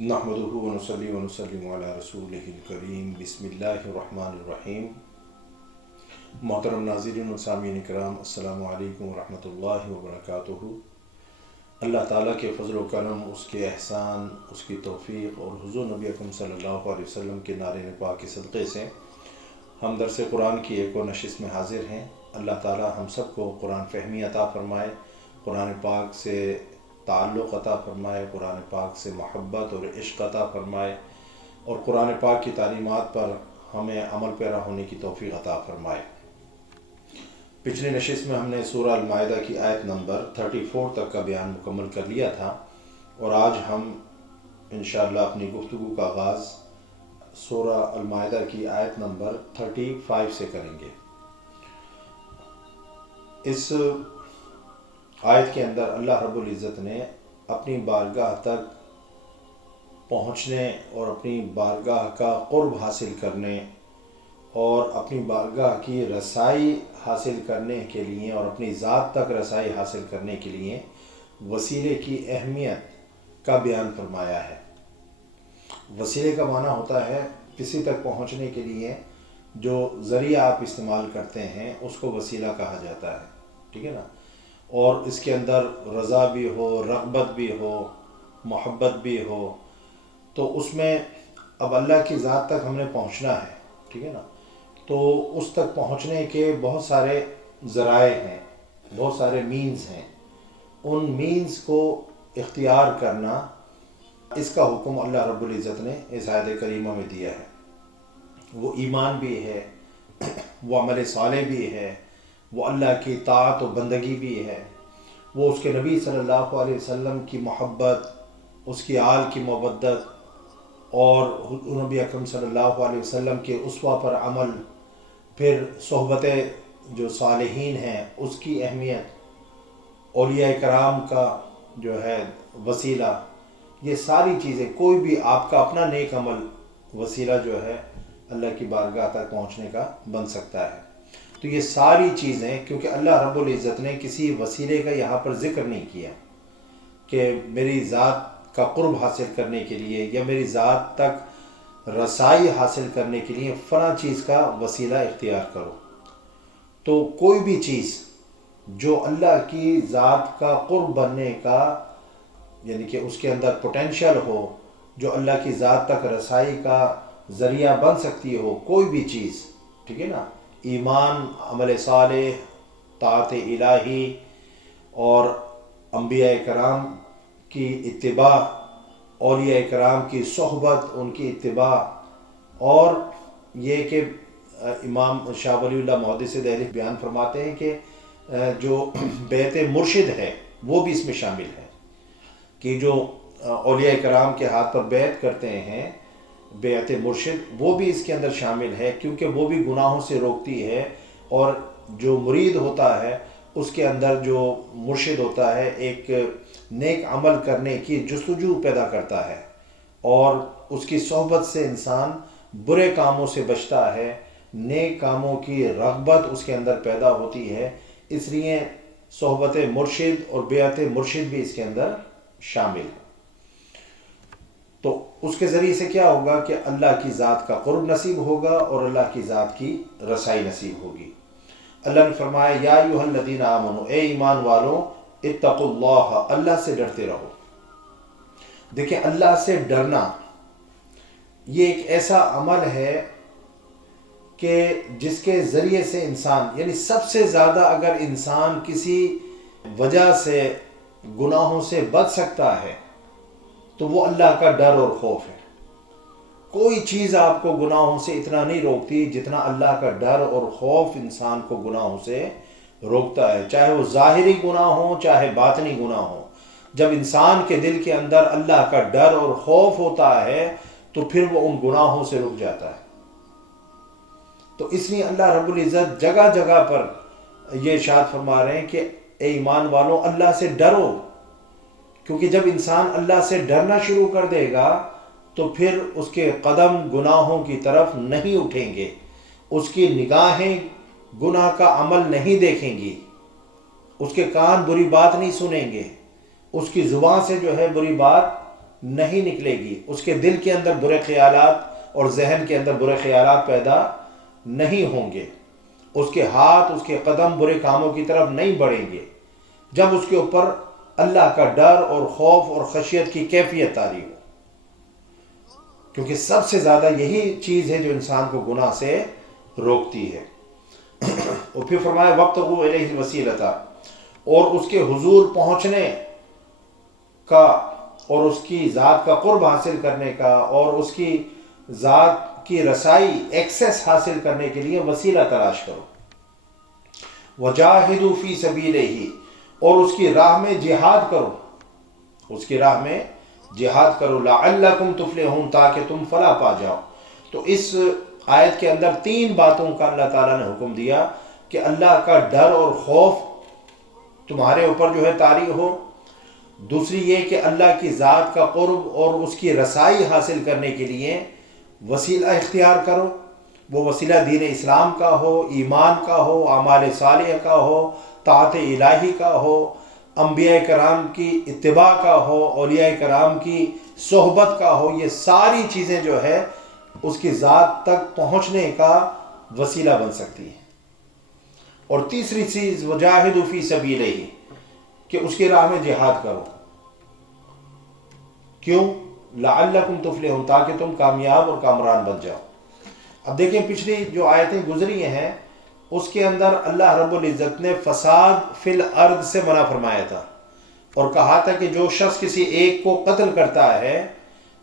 نحمدہ ونصلی ونسلم علی رسولہ الکریم بسم اللہ الرحمن الرحیم۔ محترم ناظرین و سامعین کرام، السلام علیکم ورحمۃ اللہ وبرکاتہ۔ اللہ تعالیٰ کے فضل و کرم، اس کے احسان، اس کی توفیق اور حضور نبی اکرم صلی اللہ علیہ وسلم کے نعرہ پاک کے صدقے سے ہم درس قرآن کی ایک اور نشست میں حاضر ہیں۔ اللہ تعالیٰ ہم سب کو قرآن فہمی عطا فرمائے، قرآن پاک سے تعلق عطا فرمائے، قرآن پاک سے محبت اور عشق عطا فرمائے، اور قرآن پاک کی تعلیمات پر ہمیں عمل پیرا ہونے کی توفیق عطا فرمائے۔ پچھلی نشست میں ہم نے سورہ المائدہ کی آیت نمبر 34 تک کا بیان مکمل کر لیا تھا، اور آج ہم انشاءاللہ اپنی گفتگو کا آغاز سورہ المائدہ کی آیت نمبر 35 سے کریں گے۔ اس آیت کے اندر اللہ رب العزت نے اپنی بارگاہ تک پہنچنے اور اپنی بارگاہ کا قرب حاصل کرنے اور اپنی بارگاہ کی رسائی حاصل کرنے کے لیے اور اپنی ذات تک رسائی حاصل کرنے کے لیے وسیلے کی اہمیت کا بیان فرمایا ہے۔ وسیلے کا معنی ہوتا ہے کسی تک پہنچنے کے لیے جو ذریعہ آپ استعمال کرتے ہیں اس کو وسیلہ کہا جاتا ہے، ٹھیک ہے نا؟ اور اس کے اندر رضا بھی ہو، رغبت بھی ہو، محبت بھی ہو، تو اس میں اب اللہ کی ذات تک ہم نے پہنچنا ہے، ٹھیک ہے نا؟ تو اس تک پہنچنے کے بہت سارے ذرائع ہیں، بہت سارے مینز ہیں۔ ان مینز کو اختیار کرنا، اس کا حکم اللہ رب العزت نے اس آیت کریمہ میں دیا ہے۔ وہ ایمان بھی ہے، وہ عمل صالح بھی ہے، وہ اللہ کی طاعت و بندگی بھی ہے، وہ اس کے نبی صلی اللہ علیہ وسلم کی محبت، اس کی آل کی مودت، اور نبی اکرم صلی اللہ علیہ وسلم کے اسوہ پر عمل، پھر صحبت جو صالحین ہیں اس کی اہمیت، اولیاء کرام کا جو ہے وسیلہ، یہ ساری چیزیں، کوئی بھی آپ کا اپنا نیک عمل وسیلہ جو ہے اللہ کی بارگاہ تک پہنچنے کا بن سکتا ہے۔ تو یہ ساری چیزیں، کیونکہ اللہ رب العزت نے کسی وسیلے کا یہاں پر ذکر نہیں کیا کہ میری ذات کا قرب حاصل کرنے کے لیے یا میری ذات تک رسائی حاصل کرنے کے لیے فلاں چیز کا وسیلہ اختیار کرو۔ تو کوئی بھی چیز جو اللہ کی ذات کا قرب بننے کا، یعنی کہ اس کے اندر پوٹینشیل ہو، جو اللہ کی ذات تک رسائی کا ذریعہ بن سکتی ہو، کوئی بھی چیز، ٹھیک ہے نا؟ ایمان، عمل صالح، طاعت الہی، اور انبیاء کرام کی اتباع، اولیاء کرام کی صحبت، ان کی اتباع، اور یہ کہ امام شاہ ولی اللہ محدث دہلوی بیان فرماتے ہیں کہ جو بیعت مرشد ہے وہ بھی اس میں شامل ہے، کہ جو اولیاء کرام کے ہاتھ پر بیعت کرتے ہیں، بیعت مرشد، وہ بھی اس کے اندر شامل ہے، کیونکہ وہ بھی گناہوں سے روکتی ہے، اور جو مرید ہوتا ہے اس کے اندر جو مرشد ہوتا ہے ایک نیک عمل کرنے کی جستجو پیدا کرتا ہے، اور اس کی صحبت سے انسان برے کاموں سے بچتا ہے، نیک کاموں کی رغبت اس کے اندر پیدا ہوتی ہے۔ اس لیے صحبت مرشد اور بیعت مرشد بھی اس کے اندر شامل ہے۔ تو اس کے ذریعے سے کیا ہوگا کہ اللہ کی ذات کا قرب نصیب ہوگا اور اللہ کی ذات کی رسائی نصیب ہوگی۔ اللہ نے فرمایا یا ایھا الذین آمنوا، اے ایمان والوں، اتقوا اللہ، اللہ سے ڈرتے رہو۔ دیکھیں، اللہ سے ڈرنا یہ ایک ایسا عمل ہے کہ جس کے ذریعے سے انسان، یعنی سب سے زیادہ اگر انسان کسی وجہ سے گناہوں سے بچ سکتا ہے تو وہ اللہ کا ڈر اور خوف ہے۔ کوئی چیز آپ کو گناہوں سے اتنا نہیں روکتی جتنا اللہ کا ڈر اور خوف انسان کو گناہوں سے روکتا ہے، چاہے وہ ظاہری گناہ ہو چاہے باطنی گناہ ہو۔ جب انسان کے دل کے اندر اللہ کا ڈر اور خوف ہوتا ہے تو پھر وہ ان گناہوں سے رک جاتا ہے۔ تو اس لیے اللہ رب العزت جگہ جگہ پر یہ ارشاد فرما رہے ہیں کہ اے ایمان والوں، اللہ سے ڈرو، کیونکہ جب انسان اللہ سے ڈرنا شروع کر دے گا تو پھر اس کے قدم گناہوں کی طرف نہیں اٹھیں گے، اس کی نگاہیں گناہ کا عمل نہیں دیکھیں گی، اس کے کان بری بات نہیں سنیں گے، اس کی زبان سے جو ہے بری بات نہیں نکلے گی، اس کے دل کے اندر برے خیالات اور ذہن کے اندر برے خیالات پیدا نہیں ہوں گے، اس کے ہاتھ اس کے قدم برے کاموں کی طرف نہیں بڑھیں گے جب اس کے اوپر اللہ کا ڈر اور خوف اور خشیت کی کیفیت طاری ہو، کیونکہ سب سے زیادہ یہی چیز ہے جو انسان کو گناہ سے روکتی ہے۔ اور پھر فرمایا وابتغوا الیہ الوسیلۃ، اور اس کے حضور پہنچنے کا اور اس کی ذات کا قرب حاصل کرنے کا اور اس کی ذات کی رسائی ایکسیس حاصل کرنے کے لیے وسیلہ تلاش کرو۔ وجاہدوا فی سبیلہ، اور اس کی راہ میں جہاد کرو، اس کی راہ میں جہاد کرو، لعلکم تفلحون، تاکہ تم فلاح پا جاؤ۔ تو اس آیت کے اندر 3 باتوں کا اللہ تعالیٰ نے حکم دیا کہ اللہ کا ڈر اور خوف تمہارے اوپر جو ہے طاری ہو، دوسری یہ کہ اللہ کی ذات کا قرب اور اس کی رسائی حاصل کرنے کے لیے وسیلہ اختیار کرو، وہ وسیلہ دین اسلام کا ہو، ایمان کا ہو، اعمال صالحہ کا ہو، طاعت الہی کا ہو، انبیاء کرام کی اتباع کا ہو، اولیاء کرام کی صحبت کا ہو، یہ ساری چیزیں جو ہے اس کی ذات تک پہنچنے کا وسیلہ بن سکتی ہیں۔ اور تیسری چیز وجاہدوا فی سبیلہ، کہ اس کی راہ میں جہاد کرو، کیوں؟ لعلکم تفلحون، تاکہ تم کامیاب اور کامران بن جاؤ۔ اب دیکھیں پچھلی جو آیتیں گزری ہیں اس کے اندر اللہ رب العزت نے فساد فی الارض سے منع فرمایا تھا اور کہا تھا کہ جو شخص کسی ایک کو قتل کرتا ہے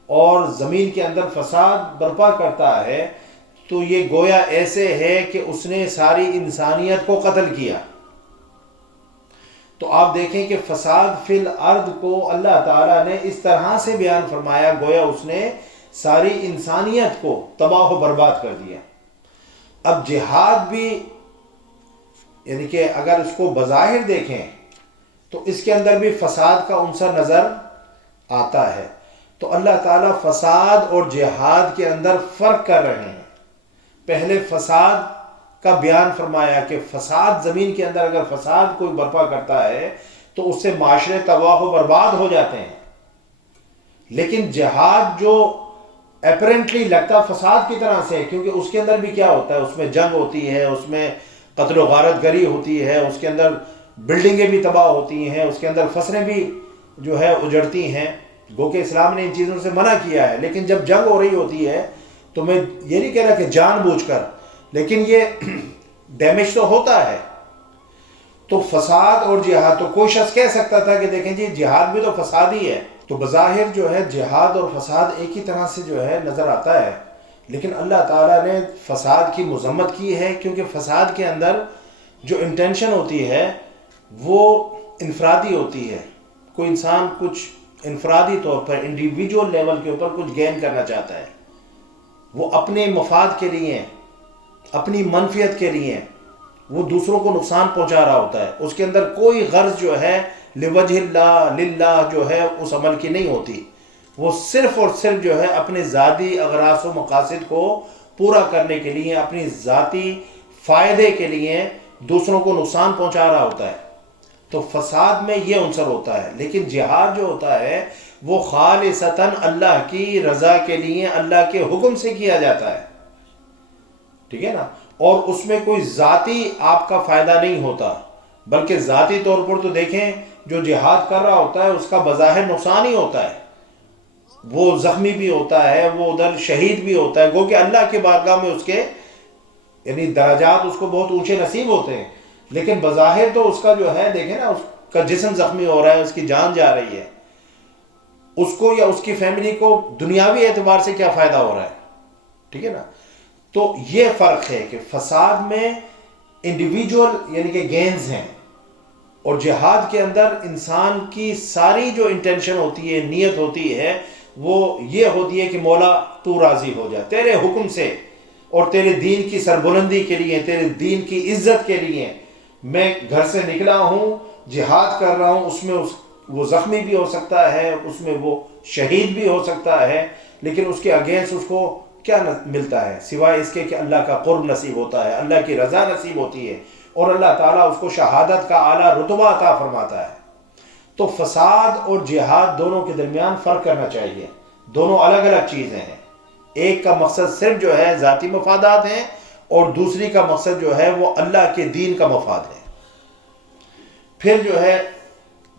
اور زمین کے اندر فساد برپا کرتا ہے تو یہ گویا ایسے ہے کہ اس نے ساری انسانیت کو قتل کیا۔ تو آپ دیکھیں کہ فساد فی الارض کو اللہ تعالیٰ نے اس طرح سے بیان فرمایا گویا اس نے ساری انسانیت کو تباہ و برباد کر دیا۔ اب جہاد بھی یعنی کہ اگر اس کو بظاہر دیکھیں تو اس کے اندر بھی فساد کا عنصر نظر آتا ہے، تو اللہ تعالیٰ فساد اور جہاد کے اندر فرق کر رہے ہیں۔ پہلے فساد کا بیان فرمایا کہ فساد زمین کے اندر اگر فساد کوئی برپا کرتا ہے تو اس سے معاشرے تباہ و برباد ہو جاتے ہیں، لیکن جہاد جو اپیرنٹلی لگتا فساد کی طرح سے، کیونکہ اس کے اندر بھی کیا ہوتا ہے، اس میں جنگ ہوتی ہے، اس میں قتل و غارت گری ہوتی ہے، اس کے اندر بلڈنگیں بھی تباہ ہوتی ہیں، اس کے اندر فصلیں بھی جو ہے اجڑتی ہیں، گو کہ اسلام نے ان چیزوں سے منع کیا ہے۔ لیکن جب جنگ ہو رہی ہوتی ہے تو میں یہ نہیں کہہ رہا کہ جان بوجھ کر، لیکن یہ ڈیمیج تو ہوتا ہے۔ تو فساد اور جہاد، تو کوئی شخص کہہ سکتا تھا کہ دیکھیں جی جہاد بھی تو فساد ہی ہے، تو بظاہر جو ہے جہاد اور فساد ایک ہی طرح سے جو ہے نظر آتا ہے، لیکن اللہ تعالیٰ نے فساد کی مذمت کی ہے، کیونکہ فساد کے اندر جو انٹینشن ہوتی ہے وہ انفرادی ہوتی ہے۔ کوئی انسان کچھ انفرادی طور پر انڈیویجول لیول کے اوپر کچھ گین کرنا چاہتا ہے، وہ اپنے مفاد کے لیے، اپنی منفیت کے لیے وہ دوسروں کو نقصان پہنچا رہا ہوتا ہے، اس کے اندر کوئی غرض جو ہے لوجہ اللہ للہ جو ہے اس عمل کی نہیں ہوتی، وہ صرف اور صرف جو ہے اپنے ذاتی اغراض و مقاصد کو پورا کرنے کے لیے، اپنی ذاتی فائدے کے لیے دوسروں کو نقصان پہنچا رہا ہوتا ہے۔ تو فساد میں یہ عنصر ہوتا ہے، لیکن جہاد جو ہوتا ہے وہ خالصتاً اللہ کی رضا کے لیے اللہ کے حکم سے کیا جاتا ہے، ٹھیک ہے نا، اور اس میں کوئی ذاتی آپ کا فائدہ نہیں ہوتا، بلکہ ذاتی طور پر تو دیکھیں جو جہاد کر رہا ہوتا ہے اس کا بظاہر نقصان ہی ہوتا ہے، وہ زخمی بھی ہوتا ہے، وہ ادھر شہید بھی ہوتا ہے، گو کہ اللہ کے بارگاہ میں اس کے یعنی درجات اس کو بہت اونچے نصیب ہوتے ہیں، لیکن بظاہر تو اس کا جو ہے دیکھیں نا اس کا جسم زخمی ہو رہا ہے، اس کی جان جا رہی ہے، اس کو یا اس کی فیملی کو دنیاوی اعتبار سے کیا فائدہ ہو رہا ہے، ٹھیک ہے نا۔ تو یہ فرق ہے کہ فساد میں انڈیویجول یعنی کہ گینز ہیں، اور جہاد کے اندر انسان کی ساری جو انٹینشن ہوتی ہے، نیت ہوتی ہے، وہ یہ ہوتی ہے کہ مولا تو راضی ہو جا تیرے حکم سے، اور تیرے دین کی سربلندی کے لیے، تیرے دین کی عزت کے لیے میں گھر سے نکلا ہوں، جہاد کر رہا ہوں، اس میں وہ زخمی بھی ہو سکتا ہے، اس میں وہ شہید بھی ہو سکتا ہے، لیکن اس کے اگینسٹ اس کو کیا ملتا ہے سوائے اس کے کہ اللہ کا قرب نصیب ہوتا ہے، اللہ کی رضا نصیب ہوتی ہے، اور اللہ تعالیٰ اس کو شہادت کا اعلیٰ رتبہ عطا فرماتا ہے۔ تو فساد اور جہاد دونوں کے درمیان فرق کرنا چاہیے. دونوں الگ الگ چیزیں ہیں. ایک کا مقصد صرف جو ہے ذاتی مفادات ہیں اور دوسری کا مقصد جو ہے وہ اللہ کے دین کا مفاد ہے. پھر جو ہے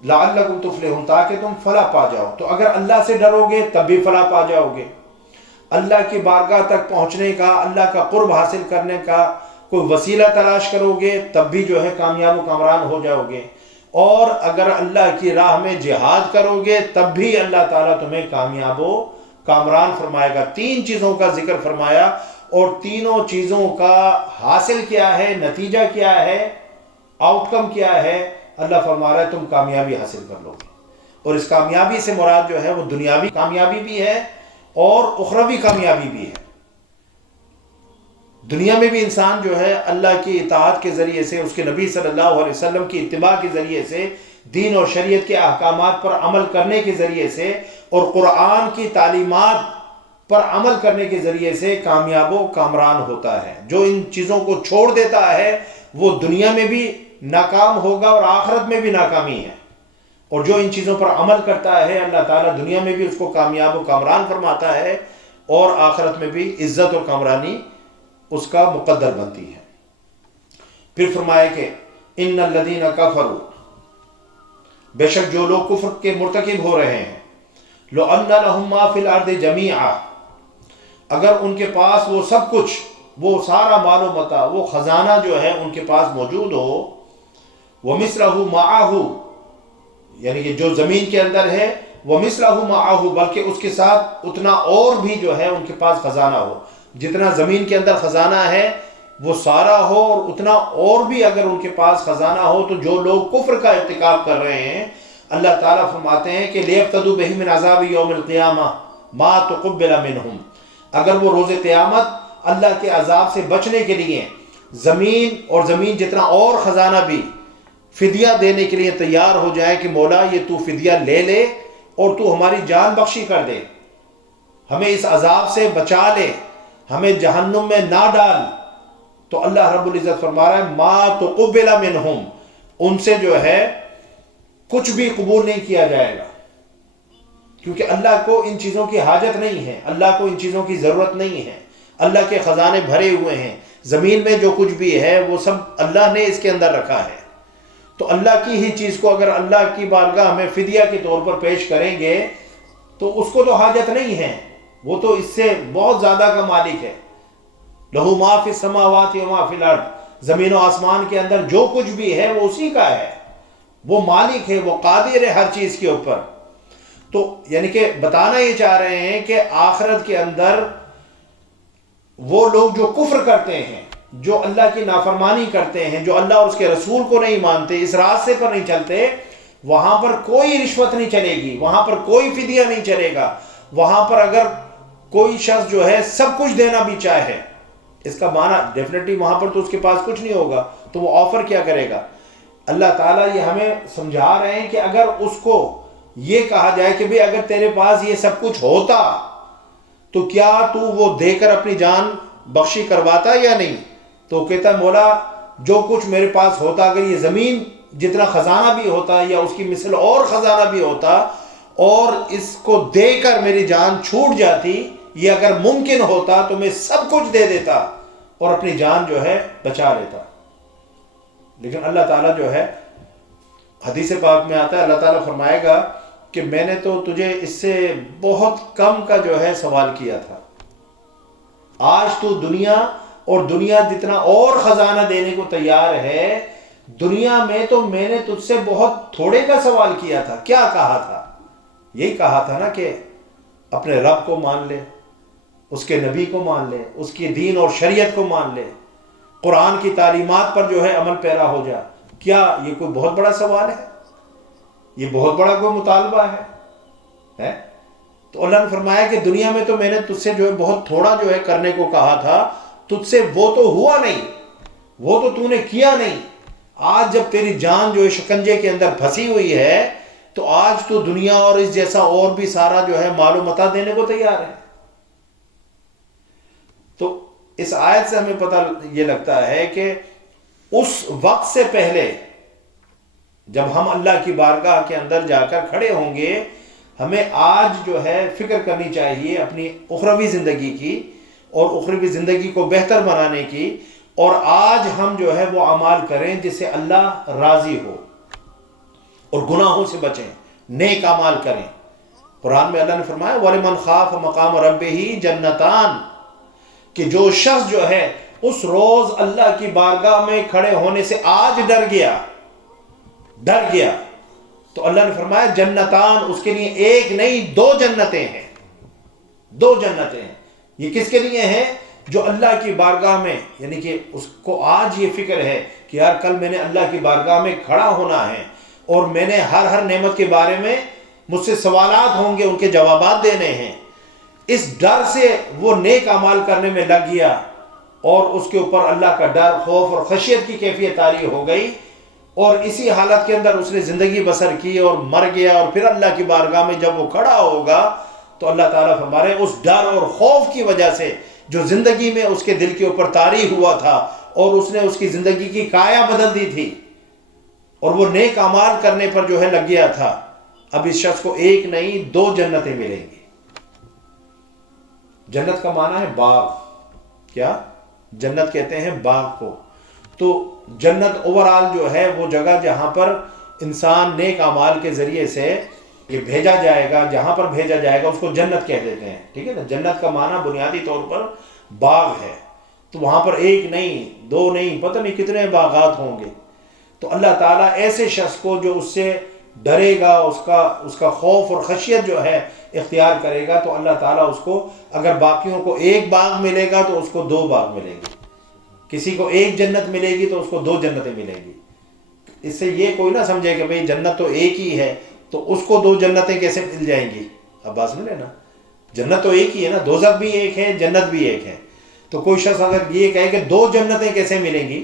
لعلکم تفلحون، تاکہ تم فلاح پا جاؤ. تو اگر اللہ سے ڈرو گے تب بھی فلاح پا جاؤ گے. اللہ کی بارگاہ تک پہنچنے کا، اللہ کا قرب حاصل کرنے کا کوئی وسیلہ تلاش کرو گے تب بھی جو ہے کامیاب و کامران ہو جاؤ گے. اور اگر اللہ کی راہ میں جہاد کرو گے تب بھی اللہ تعالیٰ تمہیں کامیاب و کامران فرمائے گا. 3 چیزوں کا ذکر فرمایا اور تینوں چیزوں کا حاصل کیا ہے، نتیجہ کیا ہے، آؤٹ کم کیا ہے. اللہ فرما رہا ہے تم کامیابی حاصل کر لو گے. اور اس کامیابی سے مراد جو ہے وہ دنیاوی کامیابی بھی ہے اور اخروی کامیابی بھی ہے. دنیا میں بھی انسان جو ہے اللہ کی اطاعت کے ذریعے سے، اس کے نبی صلی اللہ علیہ وسلم کی اتباع کے ذریعے سے، دین اور شریعت کے احکامات پر عمل کرنے کے ذریعے سے اور قرآن کی تعلیمات پر عمل کرنے کے ذریعے سے کامیاب و کامران ہوتا ہے. جو ان چیزوں کو چھوڑ دیتا ہے وہ دنیا میں بھی ناکام ہوگا اور آخرت میں بھی ناکامی ہے. اور جو ان چیزوں پر عمل کرتا ہے اللہ تعالیٰ دنیا میں بھی اس کو کامیاب و کامران فرماتا ہے اور آخرت میں بھی عزت اور کامرانی اس کا مقدر بنتی ہے. پھر فرمایا کہ ان الذین کفروا، بے شک جو لوگ کفر کے مرتکب ہو رہے ہیں، لو ان لہم ما فی الارض جمیعا، اگر ان کے پاس وہ سب کچھ، وہ سارا مال و متاع، وہ خزانہ جو ہے ان کے پاس موجود ہو، ومثلہ معہ، یعنی کہ جو زمین کے اندر ہے، ومثلہ معہ، بلکہ اس کے ساتھ اتنا اور بھی جو ہے ان کے پاس خزانہ ہو. جتنا زمین کے اندر خزانہ ہے وہ سارا ہو اور اتنا اور بھی اگر ان کے پاس خزانہ ہو. تو جو لوگ کفر کا ارتکاب کر رہے ہیں اللہ تعالیٰ فرماتے ہیں کہ لیفتدوا بہ من عذاب یوم القیامہ ما تقبل منہم، اگر وہ روز قیامت اللہ کے عذاب سے بچنے کے لیے زمین اور زمین جتنا اور خزانہ بھی فدیہ دینے کے لیے تیار ہو جائے کہ مولا یہ تو فدیہ لے لے اور تو ہماری جان بخشی کر دے، ہمیں اس عذاب سے بچا لے، ہمیں جہنم میں نہ ڈال، تو اللہ رب العزت فرما رہا ہے ما تقبل منہم، ان سے جو ہے کچھ بھی قبول نہیں کیا جائے گا. کیونکہ اللہ کو ان چیزوں کی حاجت نہیں ہے، اللہ کو ان چیزوں کی ضرورت نہیں ہے. اللہ کے خزانے بھرے ہوئے ہیں، زمین میں جو کچھ بھی ہے وہ سب اللہ نے اس کے اندر رکھا ہے. تو اللہ کی ہی چیز کو اگر اللہ کی بارگاہ میں فدیہ کے طور پر پیش کریں گے تو اس کو تو حاجت نہیں ہے، وہ تو اس سے بہت زیادہ کا مالک ہے. لہو ما فی السماوات و ما فی الارض، زمین و آسمان کے اندر جو کچھ بھی ہے وہ اسی کا ہے، وہ مالک ہے، وہ قادر ہے ہر چیز کے اوپر. تو یعنی کہ بتانا یہ چاہ رہے ہیں کہ آخرت کے اندر وہ لوگ جو کفر کرتے ہیں، جو اللہ کی نافرمانی کرتے ہیں، جو اللہ اور اس کے رسول کو نہیں مانتے، اس راستے پر نہیں چلتے، وہاں پر کوئی رشوت نہیں چلے گی، وہاں پر کوئی فدیہ نہیں چلے گا. وہاں پر اگر کوئی شخص جو ہے سب کچھ دینا بھی چاہے، اس کا معنی ڈیفینیٹلی وہاں پر تو اس کے پاس کچھ نہیں ہوگا تو وہ آفر کیا کرے گا. اللہ تعالیٰ یہ ہمیں سمجھا رہے ہیں کہ اگر اس کو یہ کہا جائے کہ بھئی اگر تیرے پاس یہ سب کچھ ہوتا تو کیا تو وہ دے کر اپنی جان بخشی کرواتا یا نہیں؟ تو کہتا ہے مولا جو کچھ میرے پاس ہوتا، اگر یہ زمین جتنا خزانہ بھی ہوتا یا اس کی مثل اور خزانہ بھی ہوتا اور اس کو دے کر میری جان چھوٹ جاتی، یہ اگر ممکن ہوتا تو میں سب کچھ دے دیتا اور اپنی جان جو ہے بچا لیتا. لیکن اللہ تعالیٰ جو ہے حدیث پاک میں آتا ہے، اللہ تعالیٰ فرمائے گا کہ میں نے تو تجھے اس سے بہت کم کا جو ہے سوال کیا تھا، آج تو دنیا اور دنیا جتنا اور خزانہ دینے کو تیار ہے، دنیا میں تو میں نے تجھ سے بہت تھوڑے کا سوال کیا تھا. کیا کہا تھا؟ یہی کہا تھا نا کہ اپنے رب کو مان لے، اس کے نبی کو مان لے، اس کی دین اور شریعت کو مان لے، قرآن کی تعلیمات پر جو ہے عمل پیرا ہو جا. کیا یہ کوئی بہت بڑا سوال ہے؟ یہ بہت بڑا کوئی مطالبہ ہے؟ تو اللہ نے فرمایا کہ دنیا میں تو میں نے تجھ سے جو ہے بہت تھوڑا جو ہے کرنے کو کہا تھا، تجھ سے وہ تو ہوا نہیں، وہ تو نے کیا نہیں. آج جب تیری جان جو ہے شکنجے کے اندر پھنسی ہوئی ہے تو آج تو دنیا اور اس جیسا اور بھی سارا جو ہے مال و متاع دینے کو تیار ہے. تو اس آیت سے ہمیں پتہ یہ لگتا ہے کہ اس وقت سے پہلے جب ہم اللہ کی بارگاہ کے اندر جا کر کھڑے ہوں گے، ہمیں آج جو ہے فکر کرنی چاہیے اپنی اخروی زندگی کی اور اخروی زندگی کو بہتر بنانے کی، اور آج ہم جو ہے وہ اعمال کریں جس سے اللہ راضی ہو، اور گناہوں سے بچیں، نیک اعمال کریں۔ قرآن میں اللہ نے فرمایا وَلِمَنْ خَافَ مَقَامَ رَبِّهِ جَنَّتَانِ، کہ جو شخص جو ہے اس روز اللہ کی بارگاہ میں کھڑے ہونے سے آج ڈر گیا تو اللہ نے فرمایا جنتان، اس کے لیے ایک نہیں دو جنتیں ہیں، دو جنتیں ہیں۔ یہ کس کے لیے ہیں؟ جو اللہ کی بارگاہ میں، یعنی کہ اس کو آج یہ فکر ہے کہ یار کل میں نے اللہ کی بارگاہ میں کھڑا ہونا ہے، اور میں نے ہر نعمت کے بارے میں مجھ سے سوالات ہوں گے، ان کے جوابات دینے ہیں۔ اس ڈر سے وہ نیک اعمال کرنے میں لگ گیا، اور اس کے اوپر اللہ کا ڈر، خوف اور خشیت کی کیفیت طاری ہو گئی، اور اسی حالت کے اندر اس نے زندگی بسر کی اور مر گیا، اور پھر اللہ کی بارگاہ میں جب وہ کھڑا ہوگا تو اللہ تعالیٰ فرما رہے ہیں اس ڈر اور خوف کی وجہ سے جو زندگی میں اس کے دل کے اوپر طاری ہوا تھا، اور اس نے اس کی زندگی کی کایا بدل دی تھی، اور وہ نیک اعمال کرنے پر جو ہے لگ گیا تھا، اب اس شخص کو ایک نہیں دو جنتیں ملیں گی۔ جنت کا معنی ہے باغ۔ کیا؟ جنت کہتے ہیں باغ کو۔ تو جنت اوورال جو ہے وہ جگہ جہاں پر انسان نیک اعمال کے ذریعے سے یہ بھیجا جائے گا، جہاں پر بھیجا جائے گا اس کو جنت کہہ دیتے ہیں، ٹھیک ہے نا۔ جنت کا معنی بنیادی طور پر باغ ہے، تو وہاں پر ایک نہیں دو نہیں پتہ نہیں کتنے باغات ہوں گے۔ تو اللہ تعالیٰ ایسے شخص کو جو اس سے ڈرے گا، اس کا خوف اور خشیت جو ہے اختیار کرے گا، تو اللہ تعالیٰ اس کو اگر باقیوں کو ایک باغ ملے گا تو اس کو دو باغ ملیں گے، کسی کو ایک جنت ملے گی تو اس کو دو جنتیں ملیں گی۔ اس سے یہ کوئی نہ سمجھے کہ بھئی جنت تو ایک ہی ہے تو اس کو دو جنتیں کیسے مل جائیں گی۔ اب بات سمجھ رہے نا، جنت تو ایک ہی ہے نا، دوزخ بھی ایک ہے، جنت بھی ایک ہے۔ تو کوئی شخص اگر یہ کہے کہ دو جنتیں کیسے ملیں گی،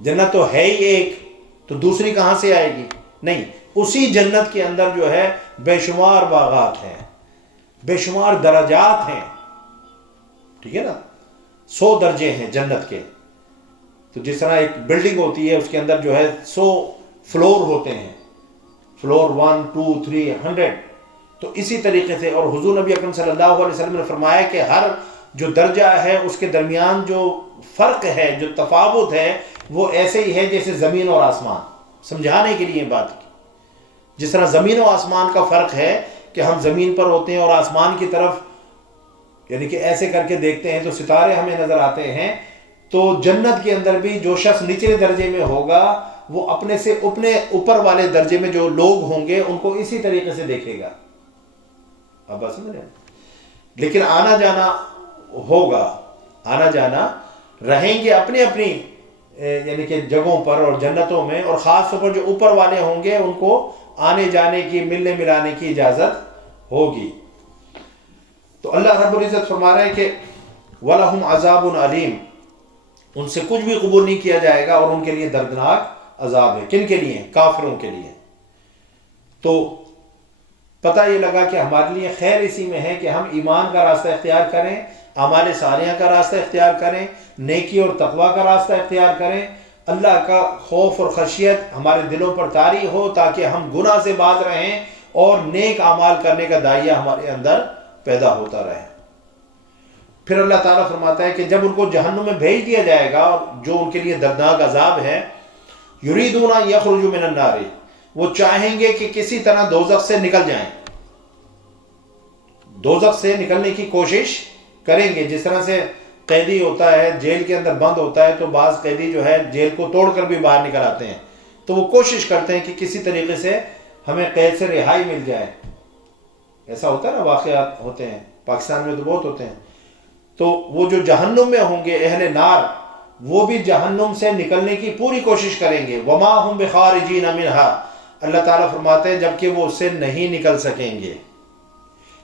جنت تو ہے ہی ایک، تو دوسری کہاں سے آئے گی؟ نہیں، اسی جنت کے اندر جو ہے بے شمار باغات ہیں، بے شمار درجات ہیں، ٹھیک ہے نا۔ 100 درجے ہیں جنت کے۔ تو جس طرح ایک بلڈنگ ہوتی ہے اس کے اندر جو ہے 100 فلور ہوتے ہیں، فلور 1 2 3 100، تو اسی طریقے سے، اور حضور نبی اکرم صلی اللہ علیہ وسلم نے فرمایا کہ ہر جو درجہ ہے اس کے درمیان جو فرق ہے، جو تفاوت ہے، وہ ایسے ہی ہے جیسے زمین اور آسمان۔ سمجھانے کے لیے بات کی، جس طرح زمین و آسمان کا فرق ہے کہ ہم زمین پر ہوتے ہیں اور آسمان کی طرف یعنی کہ ایسے کر کے دیکھتے ہیں تو ستارے ہمیں نظر آتے ہیں، تو جنت کے اندر بھی جو شخص نچلے درجے میں ہوگا وہ اپنے سے اپنے اوپر والے درجے میں جو لوگ ہوں گے ان کو اسی طریقے سے دیکھے گا۔ اب بس سمجھ رہے ہیں؟ لیکن آنا جانا ہوگا، آنا جانا رہیں گے اپنی اپنی یعنی کہ جگہوں پر اور جنتوں میں، اور خاص طور پر جو اوپر والے ہوں گے ان کو آنے جانے کی، ملنے ملانے کی اجازت ہوگی۔ تو اللہ رب العزت فرما رہا ہے کہ وَلَهُمْ عَذَابٌ عَلِيمٌ، ان سے کچھ بھی قبول نہیں کیا جائے گا اور ان کے لیے دردناک عذاب ہے۔ کن کے لیے؟ کافروں کے لیے۔ تو پتہ یہ لگا کہ ہمارے لیے خیر اسی میں ہے کہ ہم ایمان کا راستہ اختیار کریں، اعمال صالحہ کا راستہ اختیار کریں، نیکی اور تقوی کا راستہ اختیار کریں، اللہ کا خوف اور خشیت ہمارے دلوں پر طاری ہو تاکہ ہم گناہ سے باز رہیں اور نیک اعمال کرنے کا داعیہ ہمارے اندر پیدا ہوتا رہے۔ پھر اللہ تعالیٰ فرماتا ہے کہ جب ان کو جہنم میں بھیج دیا جائے گا، جو ان کے لیے دردناک عذاب ہے، یریدون ان یخرجوا من النار، وہ چاہیں گے کہ کسی طرح دوزخ سے نکل جائیں، دوزخ سے نکلنے کی کوشش کریں گے۔ جس طرح سے قیدی ہوتا ہے، جیل کے اندر بند ہوتا ہے، تو بعض قیدی جو ہے جیل کو توڑ کر بھی باہر نکل آتے ہیں، تو وہ کوشش کرتے ہیں کہ کسی طریقے سے ہمیں قید سے رہائی مل جائے۔ ایسا ہوتا ہے نا، واقعات ہوتے ہیں، پاکستان میں تو بہت ہوتے ہیں۔ تو وہ جو جہنم میں ہوں گے اہل نار، وہ بھی جہنم سے نکلنے کی پوری کوشش کریں گے۔ وما هم بخارجین منها، اللہ تعالیٰ فرماتے ہیں جبکہ وہ اس سے نہیں نکل سکیں گے،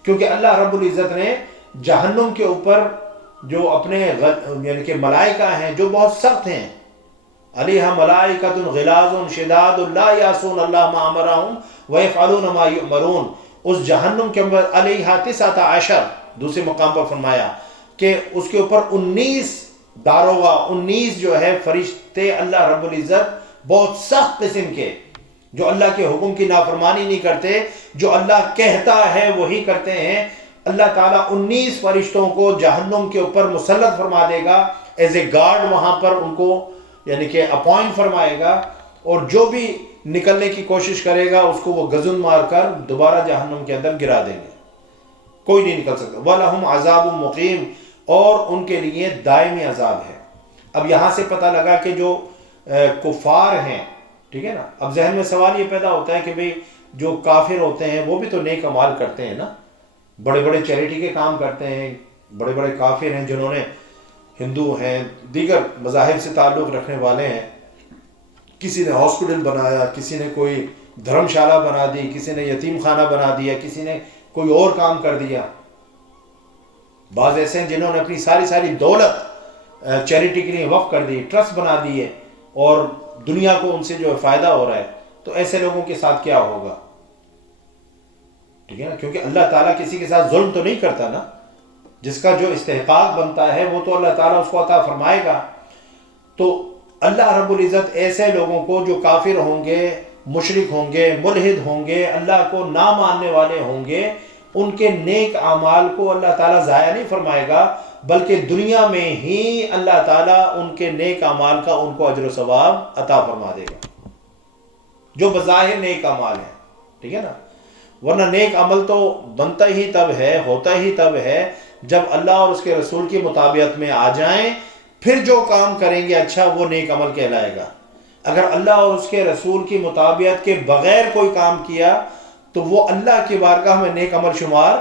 کیونکہ اللہ رب العزت نے جہنم کے اوپر جو اپنے یعنی کہ ملائکہ ہیں جو بہت سخت ہیں، علیہا ملائکۃ غلاظ شداد لا یعصون اللہ ما امرہم ویفعلون ما یؤمرون، اس جہنم کے اوپر علیہا 19، دوسرے مقام پر فرمایا کہ اس کے اوپر 19 داروغہ، 19 جو ہے فرشتے اللہ رب العزت بہت سخت قسم کے، جو اللہ کے حکم کی نافرمانی نہیں کرتے، جو اللہ کہتا ہے وہی کرتے ہیں، اللہ تعالیٰ 19 فرشتوں کو جہنم کے اوپر مسلط فرما دے گا، ایز اے گارڈ وہاں پر ان کو یعنی کہ اپوائنٹ فرمائے گا، اور جو بھی نکلنے کی کوشش کرے گا اس کو وہ گزن مار کر دوبارہ جہنم کے اندر گرا دیں گے، کوئی نہیں نکل سکتا۔ وَلَهُمْ عَذَابٌ مُقِيمٌ، اور ان کے لیے دائمی عذاب ہے۔ اب یہاں سے پتہ لگا کہ جو کفار ہیں، ٹھیک ہے نا، اب ذہن میں سوال یہ پیدا ہوتا ہے کہ بھئی جو کافر ہوتے ہیں وہ بھی تو نیک اعمال کرتے ہیں نا، بڑے بڑے چیریٹی کے کام کرتے ہیں، بڑے بڑے کافر ہیں جنہوں نے، ہندو ہیں، دیگر مذاہب سے تعلق رکھنے والے ہیں، کسی نے ہاسپٹل بنایا، کسی نے کوئی دھرم شالہ بنا دی، کسی نے یتیم خانہ بنا دیا، کسی نے کوئی اور کام کر دیا۔ بعض ایسے ہیں جنہوں نے اپنی ساری دولت چیریٹی کے لیے وقف کر دی، ٹرسٹ بنا دیے، اور دنیا کو ان سے جو فائدہ ہو رہا ہے، تو ایسے لوگوں کے ساتھ کیا ہوگا؟ ٹھیک ہے نا، کیونکہ اللہ تعالیٰ کسی کے ساتھ ظلم تو نہیں کرتا نا، جس کا جو استحقاق بنتا ہے وہ تو اللہ تعالیٰ اس کو عطا فرمائے گا۔ تو اللہ رب العزت ایسے لوگوں کو جو کافر ہوں گے، مشرک ہوں گے، ملحد ہوں گے، اللہ کو نہ ماننے والے ہوں گے، ان کے نیک اعمال کو اللہ تعالیٰ ضائع نہیں فرمائے گا، بلکہ دنیا میں ہی اللہ تعالیٰ ان کے نیک اعمال کا ان کو اجر و ثواب عطا فرما دے گا، جو بظاہر نیک اعمال ہیں، ٹھیک ہے نا۔ ورنہ نیک عمل تو بنتا ہی تب ہے، ہوتا ہی تب ہے جب اللہ اور اس کے رسول کی مطابقت میں آ جائیں، پھر جو کام کریں گے اچھا وہ نیک عمل کہلائے گا۔ اگر اللہ اور اس کے رسول کی مطابقت کے بغیر کوئی کام کیا تو وہ اللہ کی بارگاہ میں نیک عمل شمار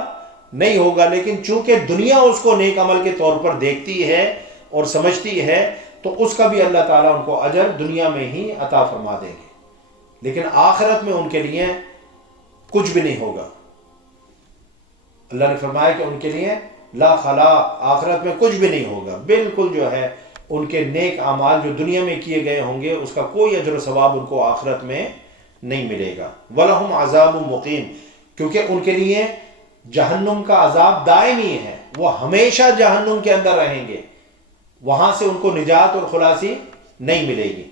نہیں ہوگا، لیکن چونکہ دنیا اس کو نیک عمل کے طور پر دیکھتی ہے اور سمجھتی ہے، تو اس کا بھی اللہ تعالیٰ ان کو اجر دنیا میں ہی عطا فرما دیں گے، لیکن آخرت میں ان کے لیے کچھ بھی نہیں ہوگا۔ اللہ نے فرمایا کہ ان کے لیے لا خلاق، آخرت میں کچھ بھی نہیں ہوگا، بالکل جو ہے ان کے نیک اعمال جو دنیا میں کیے گئے ہوں گے اس کا کوئی اجر و ثواب ان کو آخرت میں نہیں ملے گا۔ وَلَهُمْ عَذَابٌ مُقِيمٌ، کیونکہ ان کے لیے جہنم کا عذاب دائمی ہے، وہ ہمیشہ جہنم کے اندر رہیں گے، وہاں سے ان کو نجات اور خلاصی نہیں ملے گی۔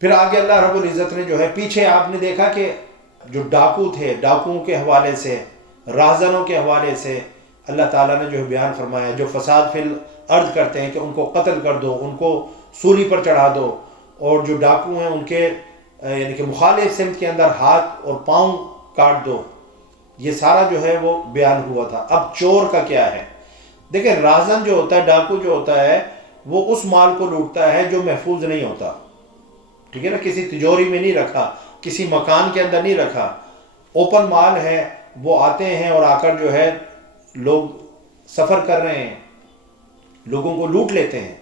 پھر آگے اللہ رب العزت نے جو ہے، پیچھے آپ نے دیکھا کہ جو ڈاکو تھے، ڈاکوؤں کے حوالے سے، راہزنوں کے حوالے سے اللہ تعالیٰ نے جو بیان فرمایا، جو فساد فی الارض کرتے ہیں کہ ان کو قتل کر دو، ان کو سولی پر چڑھا دو، اور جو ڈاکو ہیں ان کے یعنی کہ مخالف سمت کے اندر ہاتھ اور پاؤں کاٹ دو، یہ سارا جو ہے وہ بیان ہوا تھا۔ اب چور کا کیا ہے؟ دیکھیں، راہزن جو ہوتا ہے، ڈاکو جو ہوتا ہے، وہ اس مال کو لوٹتا ہے جو محفوظ نہیں ہوتا، ٹھیک ہے نا، کسی تجوری میں نہیں رکھا، کسی مکان کے اندر نہیں رکھا، اوپن مال ہے، وہ آتے ہیں اور آ کر جو ہے لوگ سفر کر رہے ہیں، لوگوں کو لوٹ لیتے ہیں۔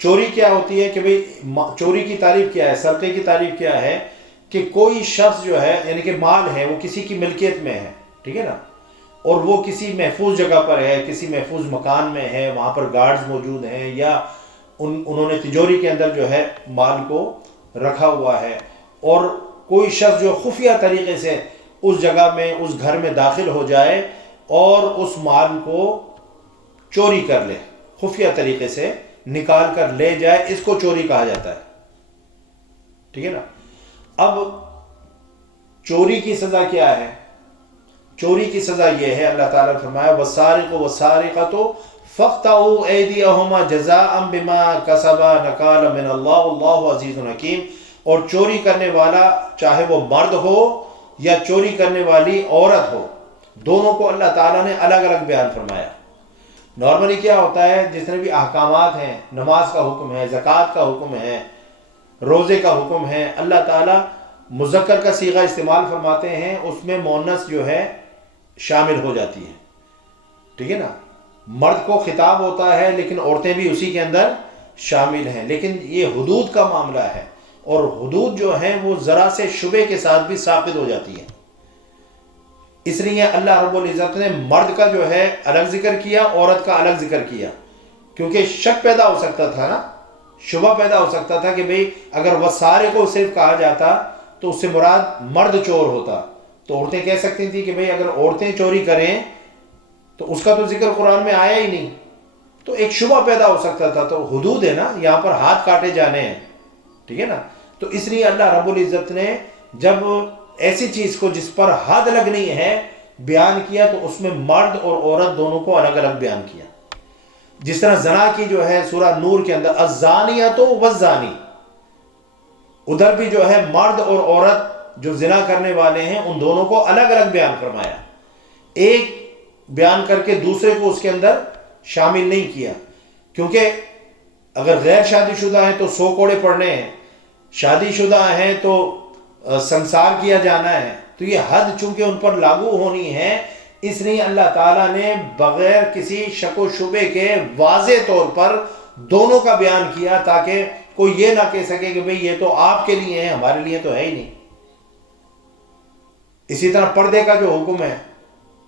چوری کیا ہوتی ہے کہ بھئی، چوری کی تعریف کیا ہے، سرقے کی تعریف کیا ہے کہ کوئی شخص جو ہے یعنی کہ مال ہے وہ کسی کی ملکیت میں ہے، ٹھیک ہے نا، اور وہ کسی محفوظ جگہ پر ہے، کسی محفوظ مکان میں ہے، وہاں پر گارڈز موجود ہیں، یا انہوں نے تجوری کے اندر جو ہے مال کو رکھا ہوا ہے، اور کوئی شخص جو خفیہ طریقے سے اس جگہ میں، اس گھر میں داخل ہو جائے اور اس مال کو چوری کر لے، خفیہ طریقے سے نکال کر لے جائے، اس کو چوری کہا جاتا ہے، ٹھیک ہے نا۔ اب چوری کی سزا کیا ہے؟ چوری کی سزا یہ ہے، اللہ تعالیٰ نے فرمایا وَالسَّارِقُ وَالسَّارِقَةُ فَاقْطَعُوا أَيْدِيَهُمَا جَزَاءً بِمَا كَسَبَا نَكَالًا مِنَ اللَّهِ وَاللَّهُ عَزِيزٌ حَكِيمٌ، اور چوری کرنے والا چاہے وہ مرد ہو یا چوری کرنے والی عورت ہو، دونوں کو اللہ تعالیٰ نے الگ الگ بیان فرمایا۔ نارملی کیا ہوتا ہے، جتنے بھی احکامات ہیں، نماز کا حکم ہے، زکوٰۃ کا حکم ہے، روزے کا حکم ہے، اللہ تعالیٰ مذکر کا صیغہ استعمال فرماتے ہیں، اس میں مؤنث جو ہے شامل ہو جاتی ہے، ٹھیک ہے نا۔ مرد کو خطاب ہوتا ہے لیکن عورتیں بھی اسی کے اندر شامل ہیں، لیکن یہ حدود کا معاملہ ہے، اور حدود جو ہیں وہ ذرا سے شبے کے ساتھ بھی ثابت ہو جاتی ہیں، اس لیے اللہ رب العزت نے مرد کا جو ہے الگ ذکر کیا، عورت کا الگ ذکر کیا، کیونکہ شک پیدا ہو سکتا تھا نا، شبہ پیدا ہو سکتا تھا کہ بھئی اگر وسارے کو صرف کہا جاتا تو اس سے مراد مرد چور ہوتا، تو عورتیں کہہ سکتی تھیں کہ بھئی اگر عورتیں چوری کریں تو اس کا تو ذکر قرآن میں آیا ہی نہیں، تو ایک شبہ پیدا ہو سکتا تھا۔ تو حدود ہے نا، یہاں پر ہاتھ کاٹے جانے ہیں، ٹھیک ہے نا، تو اس لیے اللہ رب العزت نے جب ایسی چیز کو جس پر حد لگنی ہے بیان کیا تو اس میں مرد اور عورت دونوں کو الگ الگ بیان کیا. جس طرح زنا کی جو ہے سورہ نور کے اندر الزانیۃ والزانی، ادھر بھی جو ہے مرد اور عورت جو زنا کرنے والے ہیں ان دونوں کو الگ الگ بیان فرمایا. ایک بیان کر کے دوسرے کو اس کے اندر شامل نہیں کیا، کیونکہ اگر غیر شادی شدہ ہیں تو 100 کوڑے پڑنے ہیں، شادی شدہ ہیں تو سنسار کیا جانا ہے. تو یہ حد چونکہ ان پر لاگو ہونی ہے، اس لیے اللہ تعالیٰ نے بغیر کسی شک و شبے کے واضح طور پر دونوں کا بیان کیا، تاکہ کوئی یہ نہ کہہ سکے کہ بھئی یہ تو آپ کے لیے ہے، ہمارے لیے تو ہے ہی نہیں. اسی طرح پردے کا جو حکم ہے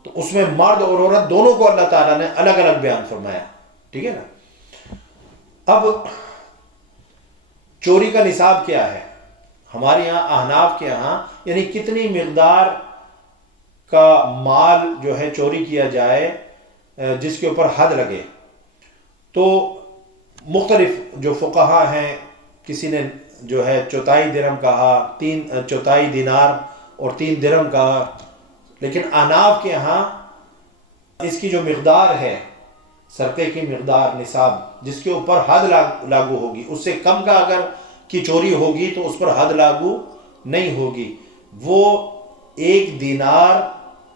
تو اس میں مرد اور عورت دونوں کو اللہ تعالیٰ نے الگ الگ بیان فرمایا. ٹھیک ہے نا. اب چوری کا نصاب کیا ہے ہمارے یہاں احناف کے یہاں، یعنی کتنی مقدار کا مال جو ہے چوری کیا جائے جس کے اوپر حد لگے. تو مختلف جو فقہا ہیں، کسی نے جو ہے 4 درہم کہا، 4 دینار اور 3 درہم کہا، لیکن احناف کے ہاں اس کی جو مقدار ہے سرقے کی مقدار نصاب جس کے اوپر حد لاگو ہوگی، اس سے کم کا اگر کی چوری ہوگی تو اس پر حد لاگو نہیں ہوگی، وہ 1 دینار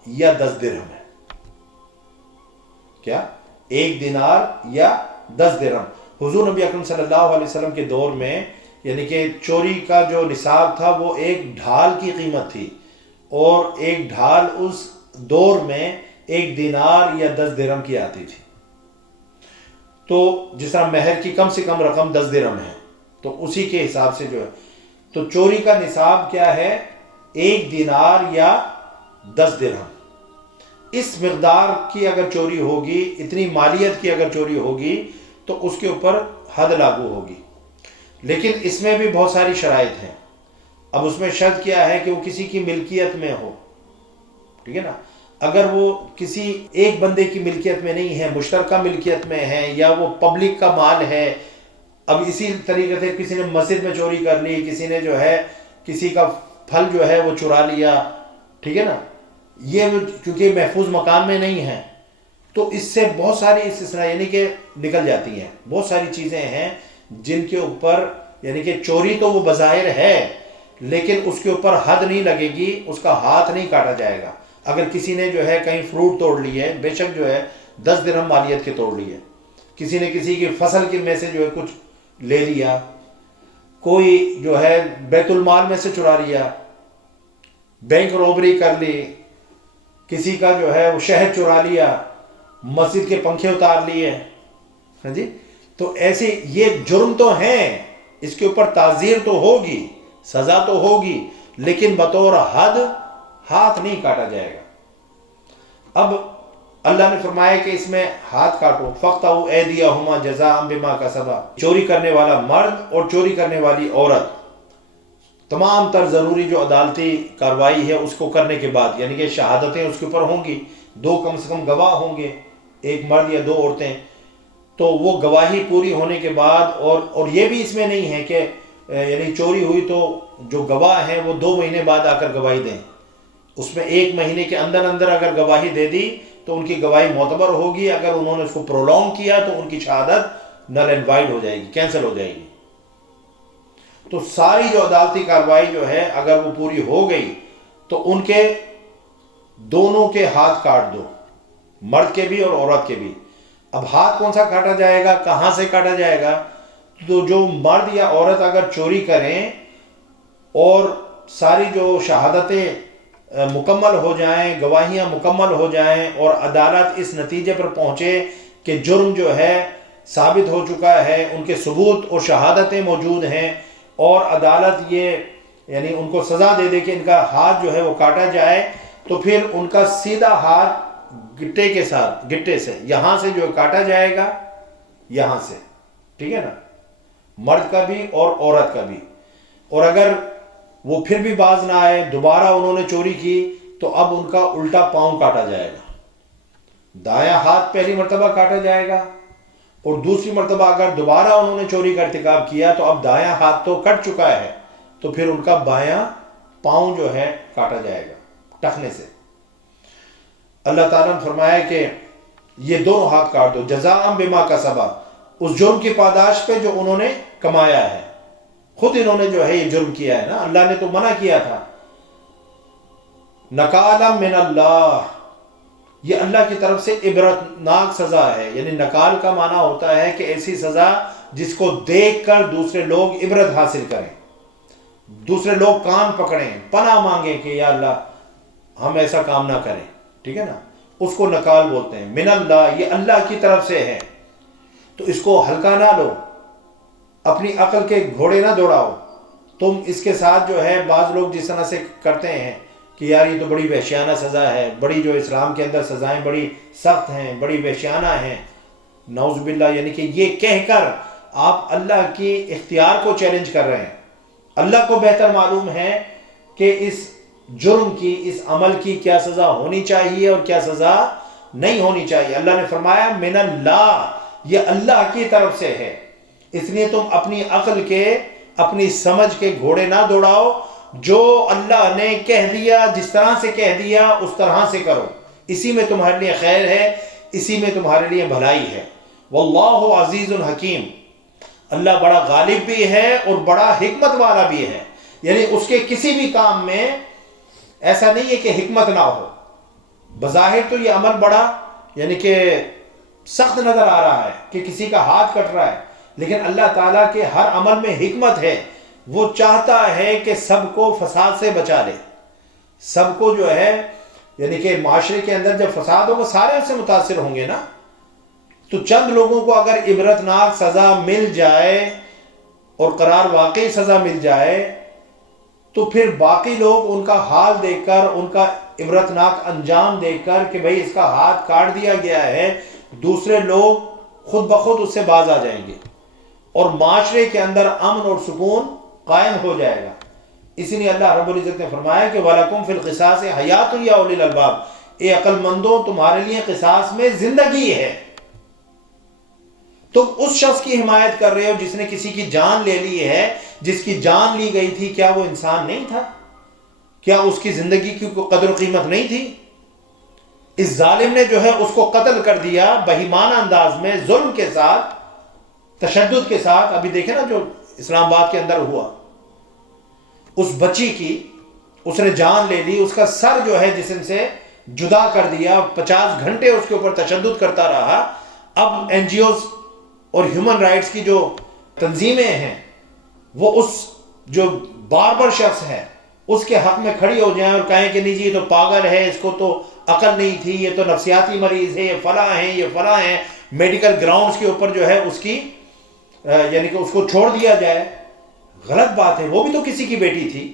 یا 10 درہم ہے. کیا 1 دینار یا 10 درہم. حضور نبی اکرم صلی اللہ علیہ وسلم کے دور میں یعنی کہ چوری کا جو نصاب تھا وہ 1 ڈھال کی قیمت تھی، اور 1 ڈھال اس دور میں 1 دینار یا 10 درہم کی آتی تھی. تو جس طرح مہر کی کم سے کم رقم 10 درہم ہے تو اسی کے حساب سے جو ہے تو چوری کا نصاب کیا ہے 1 دینار یا 10 درہم. اس مقدار کی اگر چوری ہوگی، اتنی مالیت کی اگر چوری ہوگی تو اس کے اوپر حد لاگو ہوگی. لیکن اس میں بھی بہت ساری شرائط ہیں. اب اس میں شرط کیا ہے کہ وہ کسی کی ملکیت میں ہو. ٹھیک ہے نا. اگر وہ کسی ایک بندے کی ملکیت میں نہیں ہے، مشترکہ ملکیت میں ہے، یا وہ پبلک کا مال ہے. اب اسی طریقے سے کسی نے مسجد میں چوری کر لی، کسی نے جو ہے کسی کا پھل جو ہے وہ چرا لیا. ٹھیک ہے نا. یہ کیونکہ محفوظ مکان میں نہیں ہے تو اس سے بہت ساری استثناء یعنی کہ نکل جاتی ہیں. بہت ساری چیزیں ہیں جن کے اوپر یعنی کہ چوری تو وہ بظاہر ہے لیکن اس کے اوپر حد نہیں لگے گی، اس کا ہاتھ نہیں کاٹا جائے گا. اگر کسی نے جو ہے کہیں فروٹ توڑ لی ہے، بے شک جو ہے 10 درہم مالیت کے توڑ لی ہے. کسی نے کسی کی فصل کے میں سے جو ہے کچھ لے لیا، کوئی جو ہے بیت المال میں سے چرا لیا، بینک روبری کر لی، کسی کا جو ہے وہ شہد چرا لیا، مسجد کے پنکھے اتار لیے. ہاں جی. تو ایسے یہ جرم تو ہیں، اس کے اوپر تعزیر تو ہوگی، سزا تو ہوگی، لیکن بطور حد ہاتھ نہیں کاٹا جائے گا. اب اللہ نے فرمایا کہ اس میں ہاتھ کاٹو. فَقْطَعُوا أَيْدِيَهُمَا جَزَاءً بِمَا كَسَبَا. چوری کرنے والا مرد اور چوری کرنے والی عورت تمام تر ضروری جو عدالتی کاروائی ہے اس کو کرنے کے بعد، یعنی کہ شہادتیں اس کے اوپر ہوں گی، 2 کم سے کم گواہ ہوں گے، 1 مرد یا 2 عورتیں. تو وہ گواہی پوری ہونے کے بعد اور یہ بھی اس میں نہیں ہے کہ یعنی چوری ہوئی تو جو گواہ ہیں وہ 2 مہینے بعد آ کر گواہی دیں. اس میں 1 مہینے کے اندر اندر اگر گواہی دے دی تو ان کی گواہی معتبر ہوگی. اگر انہوں نے اس کو پرولونگ کیا تو ان کی شہادت نل اینڈ وائڈ ہو جائے گی، کینسل ہو جائے گی. تو ساری جو عدالتی کاروائی جو ہے اگر وہ پوری ہو گئی تو ان کے دونوں کے ہاتھ کاٹ دو، مرد کے بھی اور عورت کے بھی. اب ہاتھ کون سا کاٹا جائے گا، کہاں سے کاٹا جائے گا؟ تو جو مرد یا عورت اگر چوری کریں اور ساری جو شہادتیں مکمل ہو جائیں، گواہیاں مکمل ہو جائیں اور عدالت اس نتیجے پر پہنچے کہ جرم جو ہے ثابت ہو چکا ہے، ان کے ثبوت اور شہادتیں موجود ہیں، اور عدالت یہ یعنی ان کو سزا دے دے کہ ان کا ہاتھ جو ہے وہ کاٹا جائے، تو پھر ان کا سیدھا ہاتھ گٹے کے ساتھ، گٹے سے یہاں سے جو کاٹا جائے گا، یہاں سے. ٹھیک ہے نا. مرد کا بھی اور عورت کا بھی. اور اگر وہ پھر بھی باز نہ آئے، دوبارہ انہوں نے چوری کی تو اب ان کا الٹا پاؤں کاٹا جائے گا. دایاں ہاتھ پہلی مرتبہ کاٹا جائے گا، اور دوسری مرتبہ اگر دوبارہ انہوں نے چوری کا ارتکاب کیا تو اب دایاں ہاتھ تو کٹ چکا ہے، تو پھر ان کا بایاں پاؤں جو ہے کاٹا جائے گا ٹخنے سے۔ اللہ تعالیٰ نے فرمایا کہ یہ دونوں ہاتھ کاٹ دو، جزاء بما کسبا، اس جرم کی پاداش پہ جو انہوں نے کمایا ہے۔ خود انہوں نے جو ہے یہ جرم کیا ہے نا، اللہ نے تو منع کیا تھا۔ نکالا من اللہ، یہ اللہ کی طرف سے عبرتناک سزا ہے، یعنی نکال کا معنی ہوتا ہے کہ ایسی سزا جس کو دیکھ کر دوسرے لوگ عبرت حاصل کریں، دوسرے لوگ کان پکڑیں، پناہ مانگیں کہ یا اللہ ہم ایسا کام نہ کریں، ٹھیک ہے نا، اس کو نکال بولتے ہیں۔ من اللہ، یہ اللہ کی طرف سے ہے، تو اس کو ہلکا نہ لو، اپنی عقل کے گھوڑے نہ دوڑاؤ۔ تم اس کے ساتھ جو ہے بعض لوگ جس طرح سے کرتے ہیں کہ یار یہ تو بڑی وحشیانہ سزا ہے، بڑی جو اسلام کے اندر سزائیں بڑی سخت ہیں، بڑی وحشیانہ ہیں، نعوذ باللہ، یعنی کہ یہ کہہ کر آپ اللہ کی اختیار کو چیلنج کر رہے ہیں۔ اللہ کو بہتر معلوم ہے کہ اس جرم کی، اس عمل کی کیا سزا ہونی چاہیے اور کیا سزا نہیں ہونی چاہیے۔ اللہ نے فرمایا من اللہ، یہ اللہ کی طرف سے ہے، اس لیے تم اپنی عقل کے، اپنی سمجھ کے گھوڑے نہ دوڑاؤ، جو اللہ نے کہہ دیا، جس طرح سے کہہ دیا اس طرح سے کرو، اسی میں تمہارے لیے خیر ہے، اسی میں تمہارے لیے بھلائی ہے۔ واللہ عزیز الحکیم، اللہ بڑا غالب بھی ہے اور بڑا حکمت والا بھی ہے، یعنی اس کے کسی بھی کام میں ایسا نہیں ہے کہ حکمت نہ ہو۔ بظاہر تو یہ عمل بڑا یعنی کہ سخت نظر آ رہا ہے کہ کسی کا ہاتھ کٹ رہا ہے، لیکن اللہ تعالیٰ کے ہر عمل میں حکمت ہے۔ وہ چاہتا ہے کہ سب کو فساد سے بچا لے، سب کو جو ہے یعنی کہ معاشرے کے اندر جب فساد ہوگا سارے اس سے متاثر ہوں گے نا، تو چند لوگوں کو اگر عبرتناک سزا مل جائے اور قرار واقعی سزا مل جائے تو پھر باقی لوگ ان کا حال دیکھ کر، ان کا عبرتناک انجام دیکھ کر کہ بھئی اس کا ہاتھ کاٹ دیا گیا ہے، دوسرے لوگ خود بخود اس سے باز آ جائیں گے اور معاشرے کے اندر امن اور سکون قائم ہو جائے گا۔ اسی لیے اللہ رب العزت نے فرمایا کہ وَلَكُمْ فِي الْقِصَاصِ حَيَاتٌ يَا أُولِي الْأَلْبَابِ، اے عقل مندوں تمہارے لیے قصاص میں زندگی ہے۔ تم اس شخص کی حمایت کر رہے ہو جس نے کسی کی جان لے لی ہے، جس کی جان لی گئی تھی، کیا وہ انسان نہیں تھا؟ کیا اس کی زندگی کی کوئی قدر و قیمت نہیں تھی؟ اس ظالم نے جو ہے اس کو قتل کر دیا بہیمانہ انداز میں، ظلم کے ساتھ، تشدد کے ساتھ۔ ابھی دیکھیں نا جو اسلام آباد کے اندر ہوا، اس بچی کی اس نے جان لے لی، اس کا سر جو ہے جسم سے جدا کر دیا، 50 گھنٹے اس کے اوپر تشدد کرتا رہا۔ اب این جی اوز اور ہیومن رائٹس کی جو تنظیمیں ہیں وہ اس جو باربر شخص ہے اس کے حق میں کھڑی ہو جائیں اور کہیں کہ نہیں جی یہ تو پاگل ہے، اس کو تو عقل نہیں تھی، یہ تو نفسیاتی مریض ہے، یہ فلاں ہیں، یہ فلاں ہیں، میڈیکل گراؤنڈز کے اوپر جو ہے اس کی یعنی کہ اس کو چھوڑ دیا جائے۔ غلط بات ہے، وہ بھی تو کسی کی بیٹی تھی،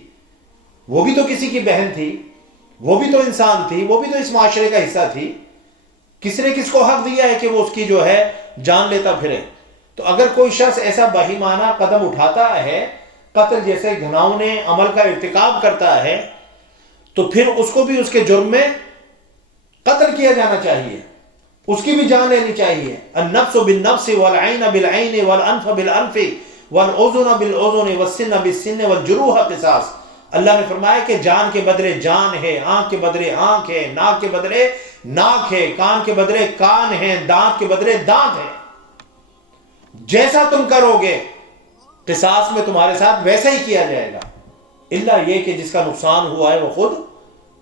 وہ بھی تو کسی کی بہن تھی، وہ بھی تو انسان تھی، وہ بھی تو اس معاشرے کا حصہ تھی۔ کس نے کس کو حق دیا ہے کہ وہ اس کی جو ہے جان لیتا پھرے؟ تو اگر کوئی شخص ایسا بہیمانہ قدم اٹھاتا ہے، قتل جیسے گھناؤنے عمل کا ارتکاب کرتا ہے، تو پھر اس کو بھی اس کے جرم میں قتل کیا جانا چاہیے، اس کی بھی جان لینی چاہیے۔ النفس بالنفس والعین بالعین والانف بالانف والاذن بالاذن والسن بالسن والجروح قصاص۔ اللہ نے فرمایا کہ جان کے بدلے جان ہے، آنکھ کے بدلے آنکھ ہے، ناک کے بدلے ناک ہے، کان کے بدلے کان ہے، دانت کے بدلے دانت ہے۔ جیسا تم کرو گے قصاص میں تمہارے ساتھ ویسا ہی کیا جائے گا، الا یہ کہ جس کا نقصان ہوا ہے وہ خود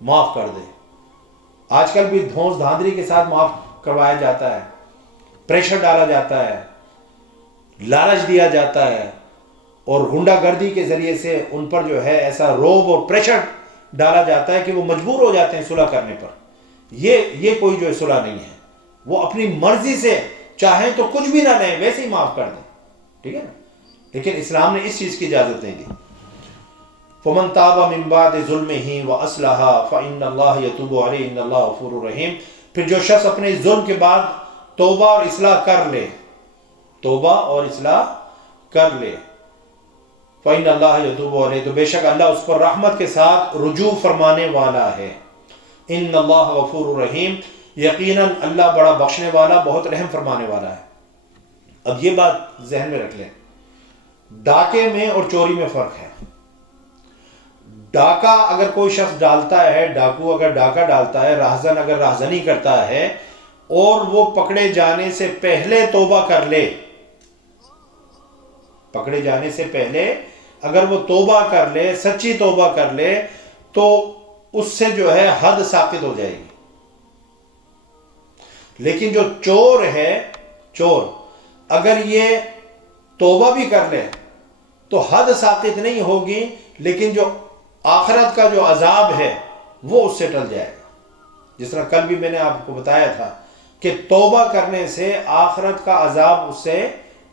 معاف کر دے۔ آج کل بھی دھونس دھاندلی کے ساتھ معاف کروایا جاتا ہے، پریشر ڈالا جاتا ہے، لالچ دیا جاتا ہے، اور غنڈہ گردی کے ذریعے سے ان پر جو ہے ایسا روب اور پریشر ڈالا جاتا ہے کہ وہ مجبور ہو جاتے ہیں صلح کرنے پر۔ یہ کوئی جو صلح نہیں ہے، وہ اپنی مرضی سے چاہیں تو کچھ بھی نہ لیں، ویسے ہی معاف کر دیں، ٹھیک ہے نا؟ لیکن اسلام نے اس چیز کی اجازت نہیں دی۔ فمن تاب من بعد ظلمه واصلح فان اللہ یتوب علیہ ان اللہ غفور رحیم۔ پھر جو شخص اپنے ظلم کے بعد توبہ اور اصلاح کر لے، توبہ اور اصلاح کر لے، فإن اللہ یتوب علیہ، تو بے شک اللہ اس پر رحمت کے ساتھ رجوع فرمانے والا ہے۔ ان اللہ غفور رحیم، یقیناً اللہ بڑا بخشنے والا، بہت رحم فرمانے والا ہے۔ اب یہ بات ذہن میں رکھ لیں، ڈاکے میں اور چوری میں فرق ہے۔ ڈاکہ اگر کوئی شخص ڈالتا ہے، ڈاکو اگر ڈاکہ ڈالتا ہے، راہزن اگر راہزنی کرتا ہے اور وہ پکڑے جانے سے پہلے توبہ کر لے، پکڑے جانے سے پہلے اگر وہ توبہ کر لے، سچی توبہ کر لے، تو اس سے جو ہے حد ثابت ہو جائے گی۔ لیکن جو چور ہے، چور اگر یہ توبہ بھی کر لے تو حد ثابت نہیں ہوگی، لیکن جو آخرت کا جو عذاب ہے وہ اس سے ٹل جائے گا۔ جس طرح کل بھی میں نے آپ کو بتایا تھا کہ توبہ کرنے سے آخرت کا عذاب اس سے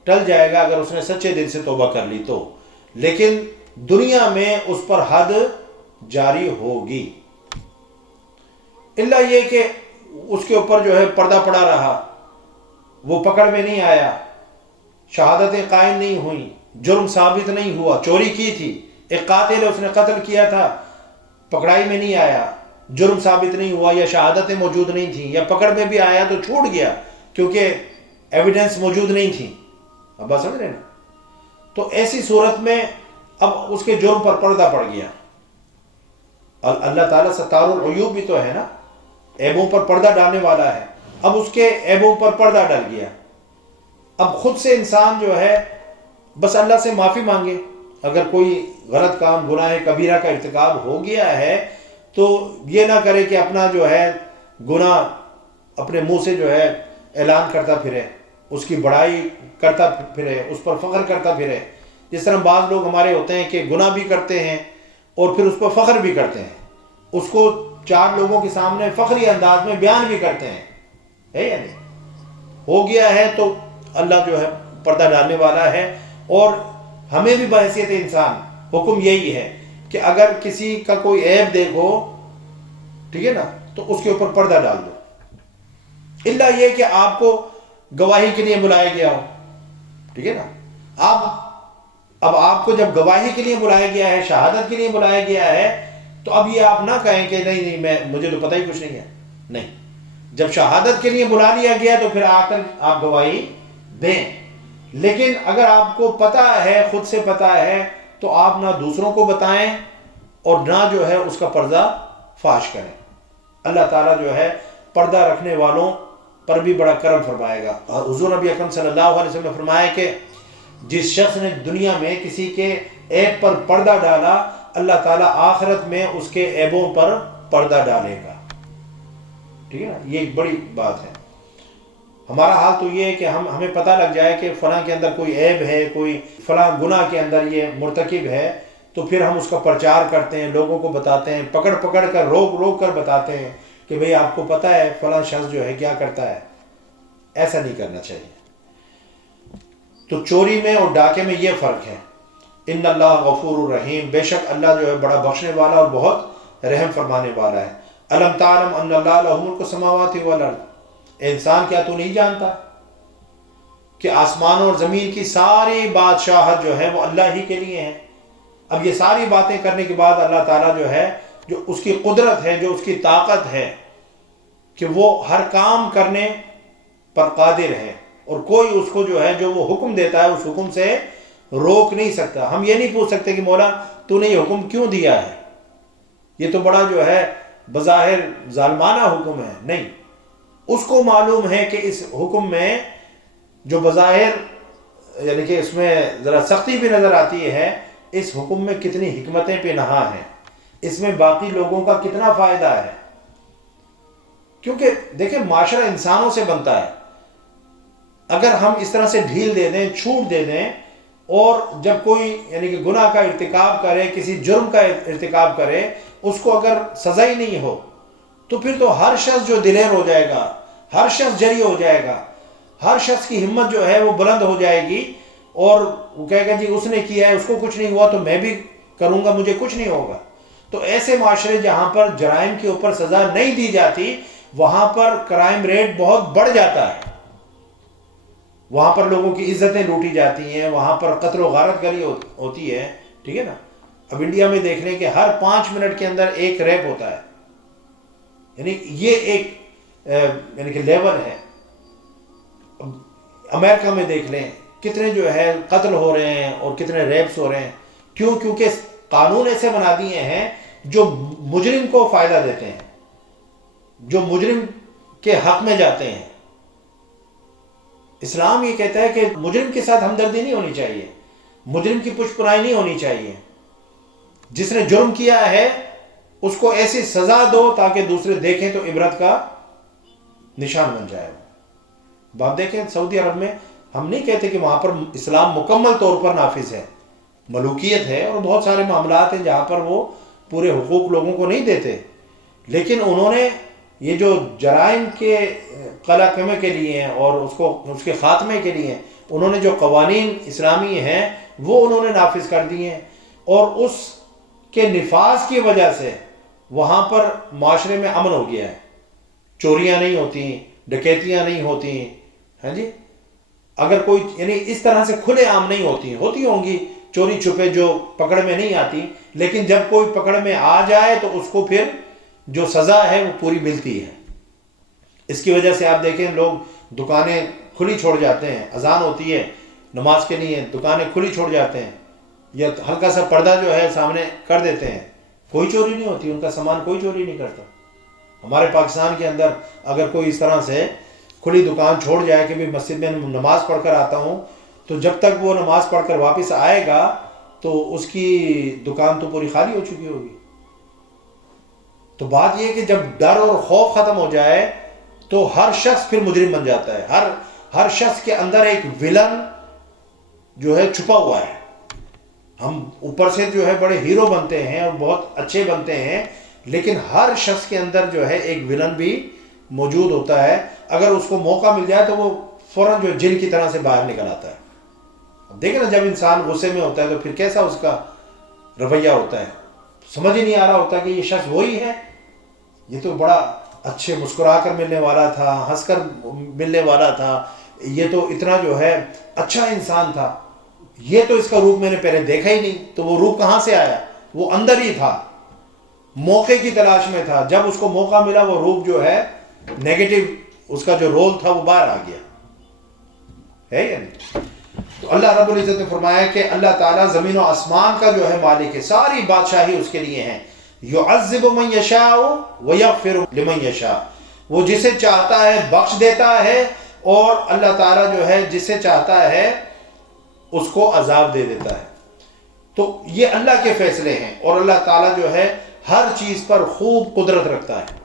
ٹل جائے گا اگر اس نے سچے دل سے توبہ کر لی تو، لیکن دنیا میں اس پر حد جاری ہوگی، الا یہ کہ اس کے اوپر جو ہے پردہ پڑا رہا، وہ پکڑ میں نہیں آیا، شہادتیں قائم نہیں ہوئیں، جرم ثابت نہیں ہوا، چوری کی تھی، ایک قاتل ہے اس نے قتل کیا تھا، پکڑائی میں نہیں آیا، جرم ثابت نہیں ہوا، یا شہادتیں موجود نہیں تھیں، یا پکڑ میں بھی آیا تو چھوٹ گیا کیونکہ ایویڈنس موجود نہیں تھی۔ اب بات سمجھ رہے ہیں نا؟ تو ایسی صورت میں اب اس کے جرم پر پردہ پڑ گیا۔ اللہ تعالیٰ ستار العیوب بھی تو ہے نا، عیبوں پر پردہ ڈالنے والا ہے۔ اب اس کے عیبوں پر پردہ ڈل گیا، اب خود سے انسان جو ہے بس اللہ سے معافی مانگے۔ اگر کوئی غلط کام، گناہ کبیرہ کا ارتکاب ہو گیا ہے تو یہ نہ کرے کہ اپنا جو ہے گناہ اپنے منہ سے جو ہے اعلان کرتا پھرے، اس کی بڑائی کرتا پھرے، اس پر فخر کرتا پھرے۔ جس طرح بعض لوگ ہمارے ہوتے ہیں کہ گناہ بھی کرتے ہیں اور پھر اس پر فخر بھی کرتے ہیں، اس کو چار لوگوں کے سامنے فخری انداز میں بیان بھی کرتے ہیں، ہے یا نہیں؟ ہو گیا ہے تو اللہ جو ہے پردہ ڈالنے والا ہے۔ اور ہمیں بھی بحیثیت انسان حکم یہی ہے کہ اگر کسی کا کوئی عیب دیکھو، ٹھیک ہے نا، تو اس کے اوپر پردہ ڈال دو، الا یہ کہ آپ کو گواہی کے لیے بلایا گیا ہو، ٹھیک ہے نا۔ اب آپ کو جب گواہی کے لیے بلایا گیا ہے، شہادت کے لیے بلایا گیا ہے، تو اب یہ آپ نہ کہیں کہ نہیں مجھے تو پتہ ہی کچھ نہیں ہے۔ نہیں، جب شہادت کے لیے بلا لیا گیا تو پھر آ کر آپ گواہی دیں۔ لیکن اگر آپ کو پتہ ہے، خود سے پتہ ہے، تو آپ نہ دوسروں کو بتائیں اور نہ جو ہے اس کا پردہ فاش کریں۔ اللہ تعالیٰ جو ہے پردہ رکھنے والوں پر بھی بڑا کرم فرمائے گا۔ حضور نبی اکرم صلی اللہ علیہ وسلم نے فرمایا کہ جس شخص نے دنیا میں کسی کے عیب پر پردہ ڈالا، اللہ تعالیٰ آخرت میں اس کے عیبوں پر پردہ ڈالے گا، ٹھیک ہے نا۔ یہ ایک بڑی بات ہے۔ ہمارا حال تو یہ ہے کہ ہمیں پتہ لگ جائے کہ فلاں کے اندر کوئی عیب ہے، کوئی فلاں گناہ کے اندر یہ مرتکب ہے، تو پھر ہم اس کا پرچار کرتے ہیں، لوگوں کو بتاتے ہیں، پکڑ کر روک کر بتاتے ہیں کہ بھئی آپ کو پتہ ہے فلاں شخص جو ہے کیا کرتا ہے۔ ایسا نہیں کرنا چاہیے۔ تو چوری میں اور ڈاکے میں یہ فرق ہے۔ ان اللہ غفور الرحیم، بے شک اللہ جو ہے بڑا بخشنے والا اور بہت رحم فرمانے والا ہے۔ الم تعلم ان اللہ لہ ملک السماوات والارض، انسان کیا تو نہیں جانتا کہ آسمان اور زمین کی ساری بادشاہت جو ہے وہ اللہ ہی کے لیے ہے۔ اب یہ ساری باتیں کرنے کے بعد اللہ تعالیٰ جو ہے، جو اس کی قدرت ہے، جو اس کی طاقت ہے کہ وہ ہر کام کرنے پر قادر ہے، اور کوئی اس کو جو ہے جو وہ حکم دیتا ہے اس حکم سے روک نہیں سکتا۔ ہم یہ نہیں پوچھ سکتے کہ مولا تو نے یہ حکم کیوں دیا ہے، یہ تو بڑا جو ہے بظاہر ظالمانہ حکم ہے۔ نہیں، اس کو معلوم ہے کہ اس حکم میں جو بظاہر یعنی کہ اس میں ذرا سختی بھی نظر آتی ہے، اس حکم میں کتنی حکمتیں پہ نہا ہیں، اس میں باقی لوگوں کا کتنا فائدہ ہے۔ کیونکہ دیکھیں معاشرہ انسانوں سے بنتا ہے، اگر ہم اس طرح سے ڈھیل دے دیں، چھوٹ دے دیں، اور جب کوئی یعنی کہ گناہ کا ارتکاب کرے، کسی جرم کا ارتکاب کرے، اس کو اگر سزا ہی نہیں ہو، تو پھر تو ہر شخص جو دلیر ہو جائے گا، ہر شخص جری ہو جائے گا، ہر شخص کی ہمت جو ہے وہ بلند ہو جائے گی، اور وہ کہے گا جی اس نے کیا ہے، اس کو کچھ نہیں ہوا تو میں بھی کروں گا، مجھے کچھ نہیں ہوگا۔ تو ایسے معاشرے جہاں پر جرائم کے اوپر سزا نہیں دی جاتی، وہاں پر کرائم ریٹ بہت بڑھ جاتا ہے، وہاں پر لوگوں کی عزتیں لوٹی جاتی ہیں، وہاں پر قتل و غارت گری ہوتی ہے، ٹھیک ہے نا۔ اب انڈیا میں دیکھ لیں کہ ہر 5 منٹ کے اندر ایک ریپ ہوتا ہے، یعنی یہ ایک یعنی کہ لیول ہے۔ امریکہ میں دیکھ لیں کتنے جو ہے قتل ہو رہے ہیں اور کتنے ریپس ہو رہے ہیں، کیوں؟ کیونکہ قانون ایسے بنا دیے ہیں جو مجرم کو فائدہ دیتے ہیں، جو مجرم کے حق میں جاتے ہیں۔ اسلام یہ کہتا ہے کہ مجرم کے ساتھ ہمدردی نہیں ہونی چاہیے، مجرم کی پشت پناہی نہیں ہونی چاہیے۔ جس نے جرم کیا ہے اس کو ایسی سزا دو تاکہ دوسرے دیکھیں تو عبرت کا نشان بن جائے۔ آپ دیکھیں سعودی عرب میں، ہم نہیں کہتے کہ وہاں پر اسلام مکمل طور پر نافذ ہے، ملوکیت ہے اور بہت سارے معاملات ہیں جہاں پر وہ پورے حقوق لوگوں کو نہیں دیتے، لیکن انہوں نے یہ جو جرائم کے قلعہ کے لیے ہیں اور اس کے خاتمے کے لیے انہوں نے جو قوانین اسلامی ہیں وہ انہوں نے نافذ کر دیے ہیں، اور اس کے نفاذ کی وجہ سے وہاں پر معاشرے میں امن ہو گیا ہے، چوریاں نہیں ہوتی، ڈکیتیاں نہیں ہوتی، ہاں جی، اگر کوئی یعنی اس طرح سے کھلے عام نہیں ہوتی ہوں گی چوری چھپے جو پکڑ میں نہیں آتی، لیکن جب کوئی پکڑ میں آ جائے تو اس کو پھر جو سزا ہے وہ پوری ملتی ہے۔ اس کی وجہ سے آپ دیکھیں لوگ دکانیں کھلی چھوڑ جاتے ہیں، اذان ہوتی ہے نماز کے لیے دکانیں کھلی چھوڑ جاتے ہیں، یا ہلکا سا پردہ جو ہے سامنے کر دیتے ہیں، کوئی چوری نہیں ہوتی، ان کا سامان کوئی چوری نہیں کرتا۔ ہمارے پاکستان کے اندر اگر کوئی اس طرح سے کھلی دکان چھوڑ جائے کہ بھی مسجد میں نماز پڑھ کر آتا ہوں، تو جب تک وہ نماز پڑھ کر واپس آئے گا تو اس کی دکان تو پوری خالی ہو چکی ہوگی۔ تو بات یہ کہ جب ڈر اور خوف ختم ہو جائے تو ہر شخص پھر مجرم بن جاتا ہے، ہر شخص کے اندر ایک ویلن جو ہے چھپا ہوا ہے۔ ہم اوپر سے جو ہے بڑے ہیرو بنتے ہیں اور بہت اچھے بنتے ہیں، لیکن ہر شخص کے اندر جو ہے ایک ویلن بھی موجود ہوتا ہے، اگر اس کو موقع مل جائے تو وہ فوراً جو جن کی طرح سے باہر نکل آتا ہے۔ اب دیکھیں نا جب انسان غصے میں ہوتا ہے تو پھر کیسا اس کا رویہ ہوتا ہے، سمجھ ہی نہیں آ رہا ہوتا کہ یہ شخص وہی ہے، یہ تو بڑا اچھے مسکرا کر ملنے والا تھا، ہنس کر ملنے والا تھا، یہ تو اتنا جو ہے اچھا انسان تھا، یہ تو اس کا روپ میں نے پہلے دیکھا ہی نہیں۔ تو وہ روپ کہاں سے آیا؟ وہ اندر ہی تھا، موقع کی تلاش میں تھا، جب اس کو موقع ملا وہ روپ جو ہے نیگیٹو، اس کا جو رول تھا وہ باہر آ گیا ہے یا نہیں؟ تو اللہ رب العزت نے فرمایا کہ اللہ تعالیٰ زمین و آسمان کا جو ہے مالک ہے، ساری بادشاہی اس کے لیے ہے۔ یعذب من یشاء ویغفر لمن یشاء، وہ جسے چاہتا ہے بخش دیتا ہے، اور اللہ تعالیٰ جو ہے جسے چاہتا ہے اس کو عذاب دے دیتا ہے۔ تو یہ اللہ کے فیصلے ہیں، اور اللہ تعالیٰ جو ہے ہر چیز پر خوب قدرت رکھتا ہے۔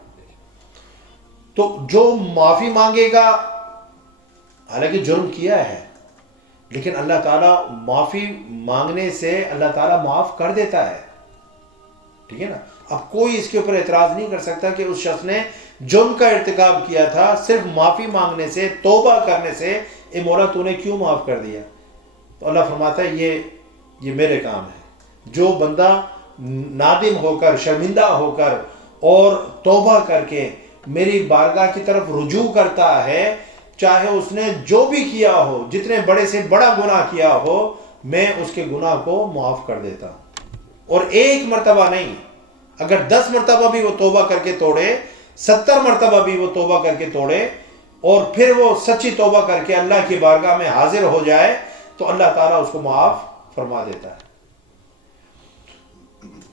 تو جو معافی مانگے گا، حالانکہ جرم کیا ہے لیکن اللہ تعالیٰ معافی مانگنے سے اللہ تعالیٰ معاف کر دیتا ہے، ٹھیک ہے نا۔ اب کوئی اس کے اوپر اعتراض نہیں کر سکتا کہ اس شخص نے جرم کا ارتکاب کیا تھا، صرف معافی مانگنے سے، توبہ کرنے سے، اے مولا تو نے کیوں معاف کر دیا؟ تو اللہ فرماتا ہے یہ میرے کام ہے۔ جو بندہ نادم ہو کر، شرمندہ ہو کر اور توبہ کر کے میری بارگاہ کی طرف رجوع کرتا ہے، چاہے اس نے جو بھی کیا ہو، جتنے بڑے سے بڑا گناہ کیا ہو، میں اس کے گناہ کو معاف کر دیتا ہوں۔ اور ایک مرتبہ نہیں، اگر 10 مرتبہ بھی وہ توبہ کر کے توڑے، 70 مرتبہ بھی وہ توبہ کر کے توڑے، اور پھر وہ سچی توبہ کر کے اللہ کی بارگاہ میں حاضر ہو جائے تو اللہ تعالیٰ اس کو معاف فرما دیتا ہے۔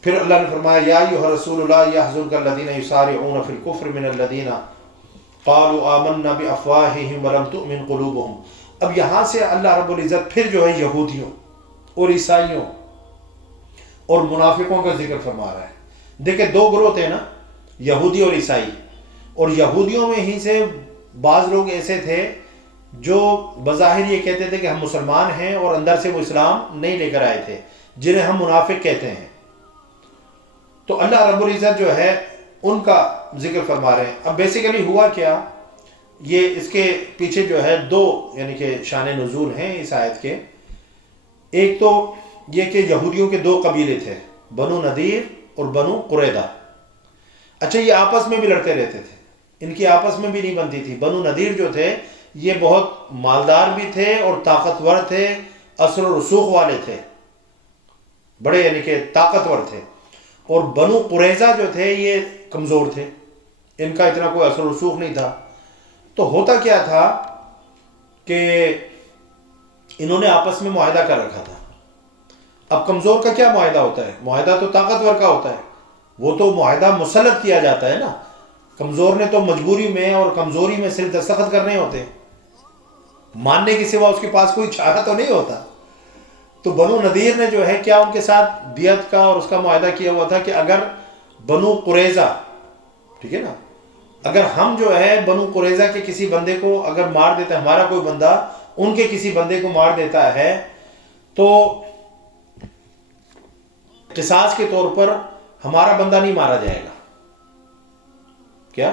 پھر اللہ نے فرمایا یا ایھا رسول لا یحزنک الذین یسارعون فی الکفر من الذین قالوا آمنا بافواہہم ولم تؤمن قلوبہم۔ اب یہاں سے اللہ رب العزت پھر جو ہے یہودیوں اور عیسائیوں اور منافقوں کا ذکر فرما رہا ہے۔ دیکھیں دو گروہ تھے نا، یہودی اور عیسائی، اور یہودیوں میں ہی سے بعض لوگ ایسے تھے جو بظاہر یہ کہتے تھے کہ ہم مسلمان ہیں اور اندر سے وہ اسلام نہیں لے کر آئے تھے، جنہیں ہم منافق کہتے ہیں۔ تو اللہ رب العزت جو ہے ان کا ذکر فرما رہے ہیں۔ اب بیسیکلی ہوا کیا، یہ اس کے پیچھے جو ہے دو یعنی کہ شان نزول ہیں اس آیت کے۔ ایک تو یہ کہ یہودیوں کے دو قبیلے تھے، بنو نذیر اور بنو قریظہ۔ اچھا یہ آپس میں بھی لڑتے رہتے تھے، ان کی آپس میں بھی نہیں بنتی تھی۔ بنو نذیر جو تھے یہ بہت مالدار بھی تھے اور طاقتور تھے، اثر و رسوخ والے تھے، بڑے یعنی کہ طاقتور تھے، اور بنو قریظہ جو تھے یہ کمزور تھے، ان کا اتنا کوئی اثر و رسوخ نہیں تھا۔ تو ہوتا کیا تھا کہ انہوں نے آپس میں معاہدہ کر رکھا تھا، اب کمزور کا کیا معاہدہ ہوتا ہے؟ معاہدہ تو طاقتور کا ہوتا ہے، وہ تو معاہدہ مسلط کیا جاتا ہے نا. کمزور نے تو مجبوری میں اور کمزوری میں صرف دستخط کرنے ہوتے، ماننے کے سوا اس کے پاس کوئی چارہ تو نہیں ہوتا. تو بنو نذیر نے جو ہے کیا ان کے ساتھ دیت کا اور اس کا معاہدہ کیا ہوا تھا کہ اگر بنو قریظہ، ٹھیک ہے نا، اگر ہم جو ہے بنو قریظہ کے کسی بندے کو اگر مار دیتا ہے، ہمارا کوئی بندہ ان کے کسی بندے کو مار دیتا ہے، تو قصاص کے طور پر ہمارا بندہ نہیں مارا جائے گا. کیا؟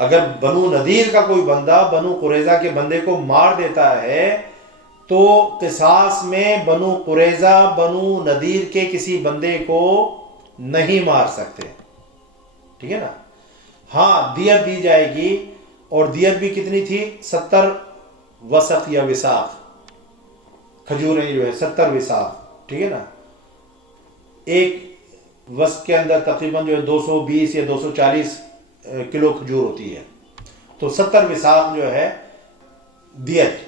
اگر بنو نذیر کا کوئی بندہ بنو قریظہ کے بندے کو مار دیتا ہے تو قصاص میں بنو قریظہ بنو نذیر کے کسی بندے کو نہیں مار سکتے، ٹھیک ہے نا. ہاں دیت دی جائے گی، اور دیت بھی کتنی تھی؟ 70 وسق یا وساق، کھجوریں جو ہے 70 وساق، ٹھیک ہے نا. ایک وسق کے اندر تقریباً جو ہے 220 یا 240 کلو کھجور ہوتی ہے، تو 70 وساق جو ہے دیت.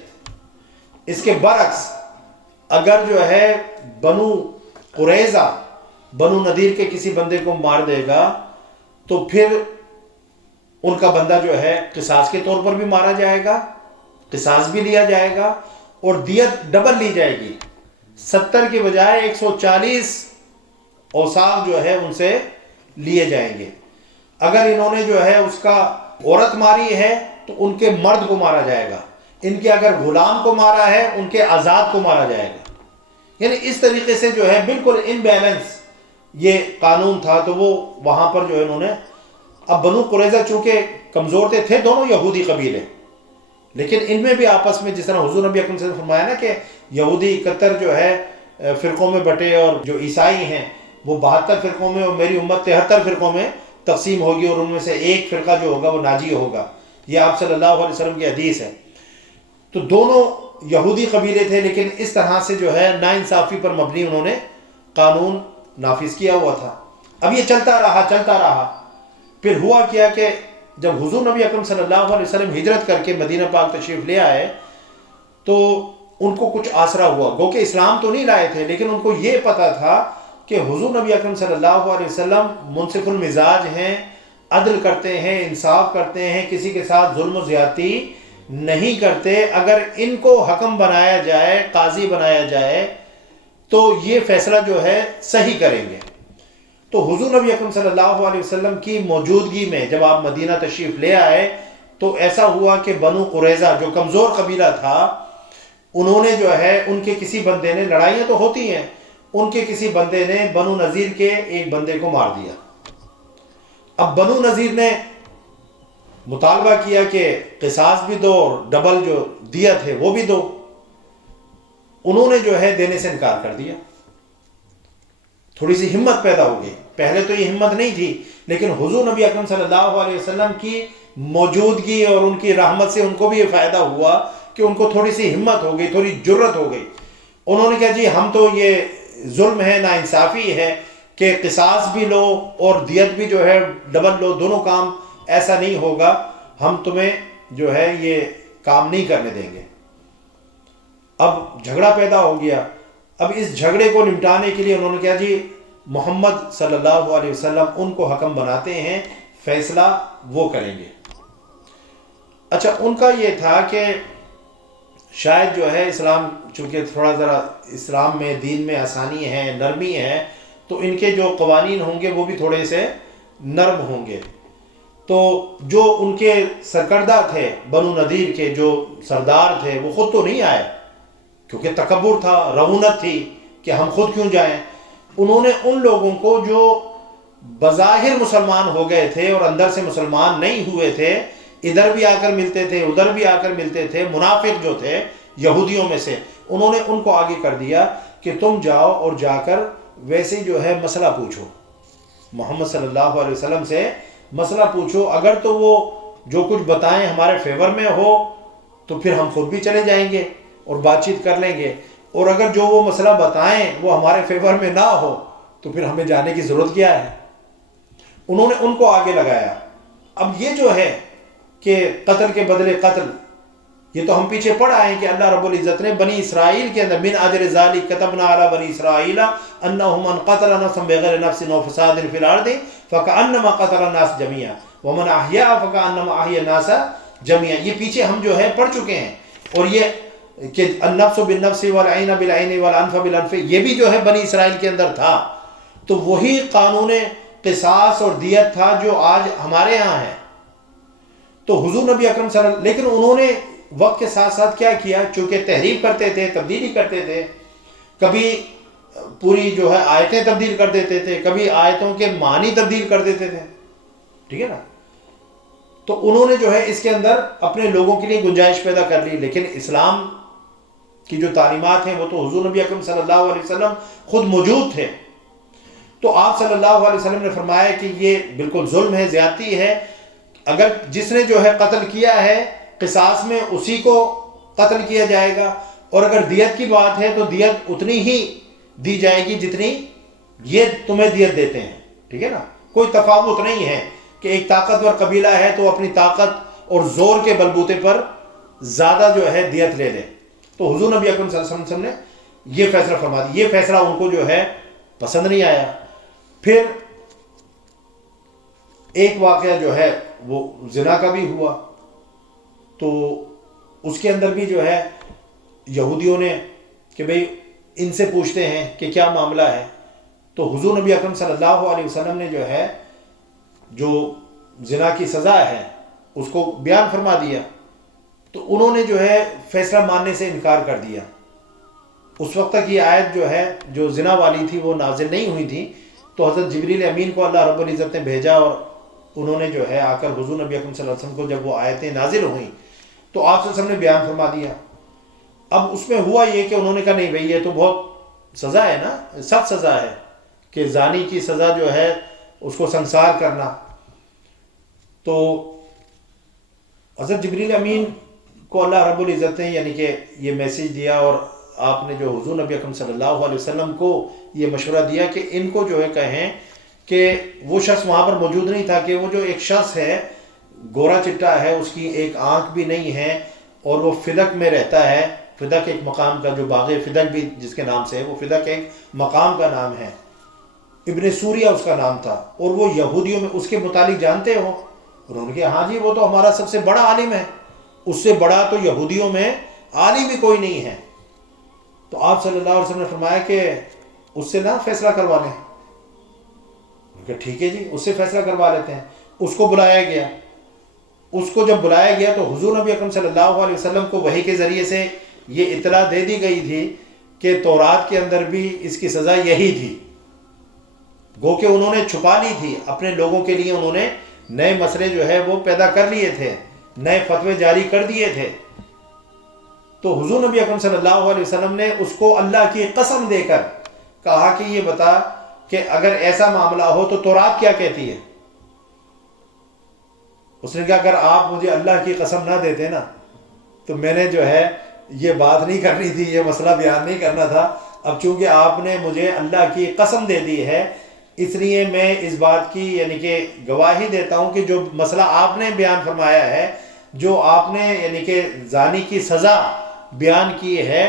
اس کے برعکس اگر جو ہے بنو قریظہ بنو نذیر کے کسی بندے کو مار دے گا تو پھر ان کا بندہ جو ہے قصاص کے طور پر بھی مارا جائے گا، قصاص بھی لیا جائے گا، اور دیت ڈبل لی جائے گی. 70 کے بجائے 140 اوساق جو ہے ان سے لیے جائیں گے. اگر انہوں نے جو ہے اس کا عورت ماری ہے تو ان کے مرد کو مارا جائے گا، ان کے اگر غلام کو مارا ہے ان کے آزاد کو مارا جائے گا. یعنی اس طریقے سے جو ہے بالکل ان بیلنس یہ قانون تھا. تو وہ وہاں پر جو ہے انہوں نے، اب بنو قریظہ چونکہ کمزور تھے دونوں یہودی قبیلے، لیکن ان میں بھی آپس میں جس طرح حضور نبی اکرم صلی اللہ علیہ وسلم نے فرمایا نا کہ یہودی 71 جو ہے فرقوں میں بٹے، اور جو عیسائی ہیں وہ 72 فرقوں میں، اور میری امت 73 فرقوں میں تقسیم ہوگی، اور ان میں سے ایک فرقہ جو ہوگا وہ ناجی ہوگا. یہ آپ صلی اللہ علیہ وسلم کی حدیث ہے. تو دونوں یہودی قبیلے تھے، لیکن اس طرح سے جو ہے ناانصافی پر مبنی انہوں نے قانون نافذ کیا ہوا تھا. اب یہ چلتا رہا. پھر ہوا کیا کہ جب حضور نبی اکرم صلی اللہ علیہ وسلم ہجرت کر کے مدینہ پاک تشریف لے آئے تو ان کو کچھ آسرا ہوا. گو کہ اسلام تو نہیں لائے تھے، لیکن ان کو یہ پتا تھا کہ حضور نبی اکرم صلی اللہ علیہ وسلم منصف المزاج ہیں، عدل کرتے ہیں، انصاف کرتے ہیں، کسی کے ساتھ ظلم و زیادتی نہیں کرتے. اگر ان کو حکم بنایا جائے، قاضی بنایا جائے تو یہ فیصلہ جو ہے صحیح کریں گے. تو حضور نبی اکرم صلی اللہ علیہ وسلم کی موجودگی میں جب آپ مدینہ تشریف لے آئے تو ایسا ہوا کہ بنو قریظہ جو کمزور قبیلہ تھا، انہوں نے جو ہے ان کے کسی بندے نے، لڑائیاں تو ہوتی ہیں، ان کے کسی بندے نے بنو نذیر کے ایک بندے کو مار دیا. اب بنو نذیر نے مطالبہ کیا کہ قصاص بھی دو اور ڈبل جو دیت ہے وہ بھی دو. انہوں نے جو ہے دینے سے انکار کر دیا. تھوڑی سی ہمت پیدا ہو گئی. پہلے تو یہ ہمت نہیں تھی، لیکن حضور نبی اکرم صلی اللہ علیہ وسلم کی موجودگی اور ان کی رحمت سے ان کو بھی یہ فائدہ ہوا کہ ان کو تھوڑی سی ہمت ہو گئی، تھوڑی جرت ہو گئی. انہوں نے کہا جی ہم تو یہ ظلم ہے، ناانصافی ہے کہ قصاص بھی لو اور دیت بھی جو ہے ڈبل لو، دونوں کام ایسا نہیں ہوگا، ہم تمہیں جو ہے یہ کام نہیں کرنے دیں گے. اب جھگڑا پیدا ہو گیا. اب اس جھگڑے کو نمٹانے کے لیے انہوں نے کہا جی محمد صلی اللہ علیہ وسلم ان کو حکم بناتے ہیں، فیصلہ وہ کریں گے. اچھا، ان کا یہ تھا کہ شاید جو ہے اسلام چونکہ تھوڑا ذرا اسلام میں دین میں آسانی ہے، نرمی ہے، تو ان کے جو قوانین ہوں گے وہ بھی تھوڑے سے نرم ہوں گے. تو جو ان کے سرکردہ تھے بنو نذیر کے جو سردار تھے وہ خود تو نہیں آئے، کیونکہ تکبر تھا، رعونت تھی کہ ہم خود کیوں جائیں. انہوں نے ان لوگوں کو جو بظاہر مسلمان ہو گئے تھے اور اندر سے مسلمان نہیں ہوئے تھے، ادھر بھی آ کر ملتے تھے ادھر بھی آ کر ملتے تھے، منافق جو تھے یہودیوں میں سے، انہوں نے ان کو آگے کر دیا کہ تم جاؤ اور جا کر ویسے جو ہے مسئلہ پوچھو، محمد صلی اللہ علیہ وسلم سے مسئلہ پوچھو. اگر تو وہ جو کچھ بتائیں ہمارے فیور میں ہو تو پھر ہم خود بھی چلے جائیں گے اور بات چیت کر لیں گے، اور اگر جو وہ مسئلہ بتائیں وہ ہمارے فیور میں نہ ہو تو پھر ہمیں جانے کی ضرورت کیا ہے. انہوں نے ان کو آگے لگایا. اب یہ جو ہے کہ قتل کے بدلے قتل، یہ تو ہم پیچھے پڑھ آئے ہیں کہ اللہ رب العزت نے بنی اسرائیل کے اندر من اجر ذالک کتبنا علی بنی اسرائیل انہ من قتل نفسا بغیر نفس او فساد فی الارض فکأنما قتل الناس جميعا ومن احیاء فکأنما احیا الناس جميعا. یہ پیچھے ہم جو ہے پڑھ چکے ہیں. اور یہ کہ النفس بالنفس والعین بالعین والانف بالانف یہ بھی جو ہے بنی اسرائیل کے اندر تھا. تو وہی قانون قصاص اور دیت تھا جو آج ہمارے ہاں ہے. تو حضور نبی اکرم صلی اللہ علیہ وسلم لیکن انہوں نے وقت کے ساتھ ساتھ کیا کیا, چونکہ تحریف کرتے تھے, تبدیلی کرتے تھے, کبھی پوری جو ہے آیتیں تبدیل کر دیتے تھے, کبھی آیتوں کے معنی تبدیل کر دیتے تھے, ٹھیک ہے نا. تو انہوں نے جو ہے اس کے اندر اپنے لوگوں کے لیے گنجائش پیدا کر لی. لیکن اسلام کی جو تعلیمات ہیں وہ تو حضور نبی اکرم صلی اللہ علیہ وسلم خود موجود تھے. تو آپ صلی اللہ علیہ وسلم نے فرمایا کہ یہ بالکل ظلم ہے, زیادتی ہے. اگر جس نے جو ہے قتل کیا ہے قصاص میں اسی کو قتل کیا جائے گا, اور اگر دیت کی بات ہے تو دیت اتنی ہی دی جائے گی جتنی یہ تمہیں دیت دیتے ہیں, ٹھیک ہے نا. کوئی تفاوت نہیں ہے کہ ایک طاقتور قبیلہ ہے تو اپنی طاقت اور زور کے بلبوتے پر زیادہ جو ہے دیت لے لے. تو حضور نبی اکرم صلی اللہ علیہ وسلم نے یہ فیصلہ فرما دیا. یہ فیصلہ ان کو جو ہے پسند نہیں آیا. پھر ایک واقعہ جو ہے وہ زنا کا بھی ہوا. تو اس کے اندر بھی جو ہے یہودیوں نے کہ بھئی ان سے پوچھتے ہیں کہ کیا معاملہ ہے. تو حضور نبی اکرم صلی اللہ علیہ وسلم نے جو ہے جو زنا کی سزا ہے اس کو بیان فرما دیا. تو انہوں نے جو ہے فیصلہ ماننے سے انکار کر دیا. اس وقت تک یہ آیت جو ہے جو زنا والی تھی وہ نازل نہیں ہوئی تھی. تو حضرت جبریل امین کو اللہ رب العزت نے بھیجا اور انہوں نے جو ہے آ کر حضور نبی اکرم صلی اللہ علیہ وسلم کو جب وہ آیتیں نازل ہوئیں تو آپ صلی اللہ علیہ وسلم نے بیان فرما دیا. اب اس میں ہوا یہ کہ انہوں نے کہا نہیں بھئی یہ تو بہت سزا ہے نا, سخت سزا ہے کہ زانی کی سزا جو ہے اس کو سنسار کرنا. تو حضرت جبریل امین کو اللہ رب العزت نے یعنی کہ یہ میسیج دیا اور آپ نے جو حضور نبی اکرم صلی اللہ علیہ وسلم کو یہ مشورہ دیا کہ ان کو جو ہے کہیں کہ وہ شخص وہاں پر موجود نہیں تھا کہ وہ جو ایک شخص ہے گورا چٹا ہے, اس کی ایک آنکھ بھی نہیں ہے اور وہ فدق میں رہتا ہے. فدق ایک مقام کا جو باغ فدق بھی جس کے نام سے ہے, وہ فدق ایک مقام کا نام ہے, ابن سوریہ اس کا نام تھا. اور وہ یہودیوں میں اس کے متعلق جانتے ہو. انہوں نے کہا ہاں جی وہ تو ہمارا سب سے بڑا عالم ہے, اس سے بڑا تو یہودیوں میں عالم بھی کوئی نہیں ہے. تو آپ صلی اللہ علیہ وسلم نے فرمایا کہ اس سے نہ فیصلہ کروا لیں. کہ ٹھیک ہے جی اس سے فیصلہ کروا لیتے ہیں. اس کو بلایا گیا. اس کو جب بلایا گیا تو حضور نبی اکرم صلی اللہ علیہ وسلم کو وحی کے ذریعے سے یہ اطلاع دے دی گئی تھی کہ تورات کے اندر بھی اس کی سزا یہی تھی. گو کہ انہوں نے چھپا لی تھی اپنے لوگوں کے لیے, انہوں نے نئے مسئلے جو ہے وہ پیدا کر لیے تھے, نئے فتوے جاری کر دیے تھے. تو حضور نبی اکرم صلی اللہ علیہ وسلم نے اس کو اللہ کی قسم دے کر کہا کہ یہ بتا کہ اگر ایسا معاملہ ہو تو تورات کیا کہتی ہے. اس نے کہا اگر آپ مجھے اللہ کی قسم نہ دیتے نا تو میں نے جو ہے یہ بات نہیں کرنی تھی, یہ مسئلہ بیان نہیں کرنا تھا. اب چونکہ آپ نے مجھے اللہ کی قسم دے دی ہے اس لیے میں اس بات کی یعنی کہ گواہی دیتا ہوں کہ جو مسئلہ آپ نے بیان فرمایا ہے, جو آپ نے یعنی کہ زانی کی سزا بیان کی ہے,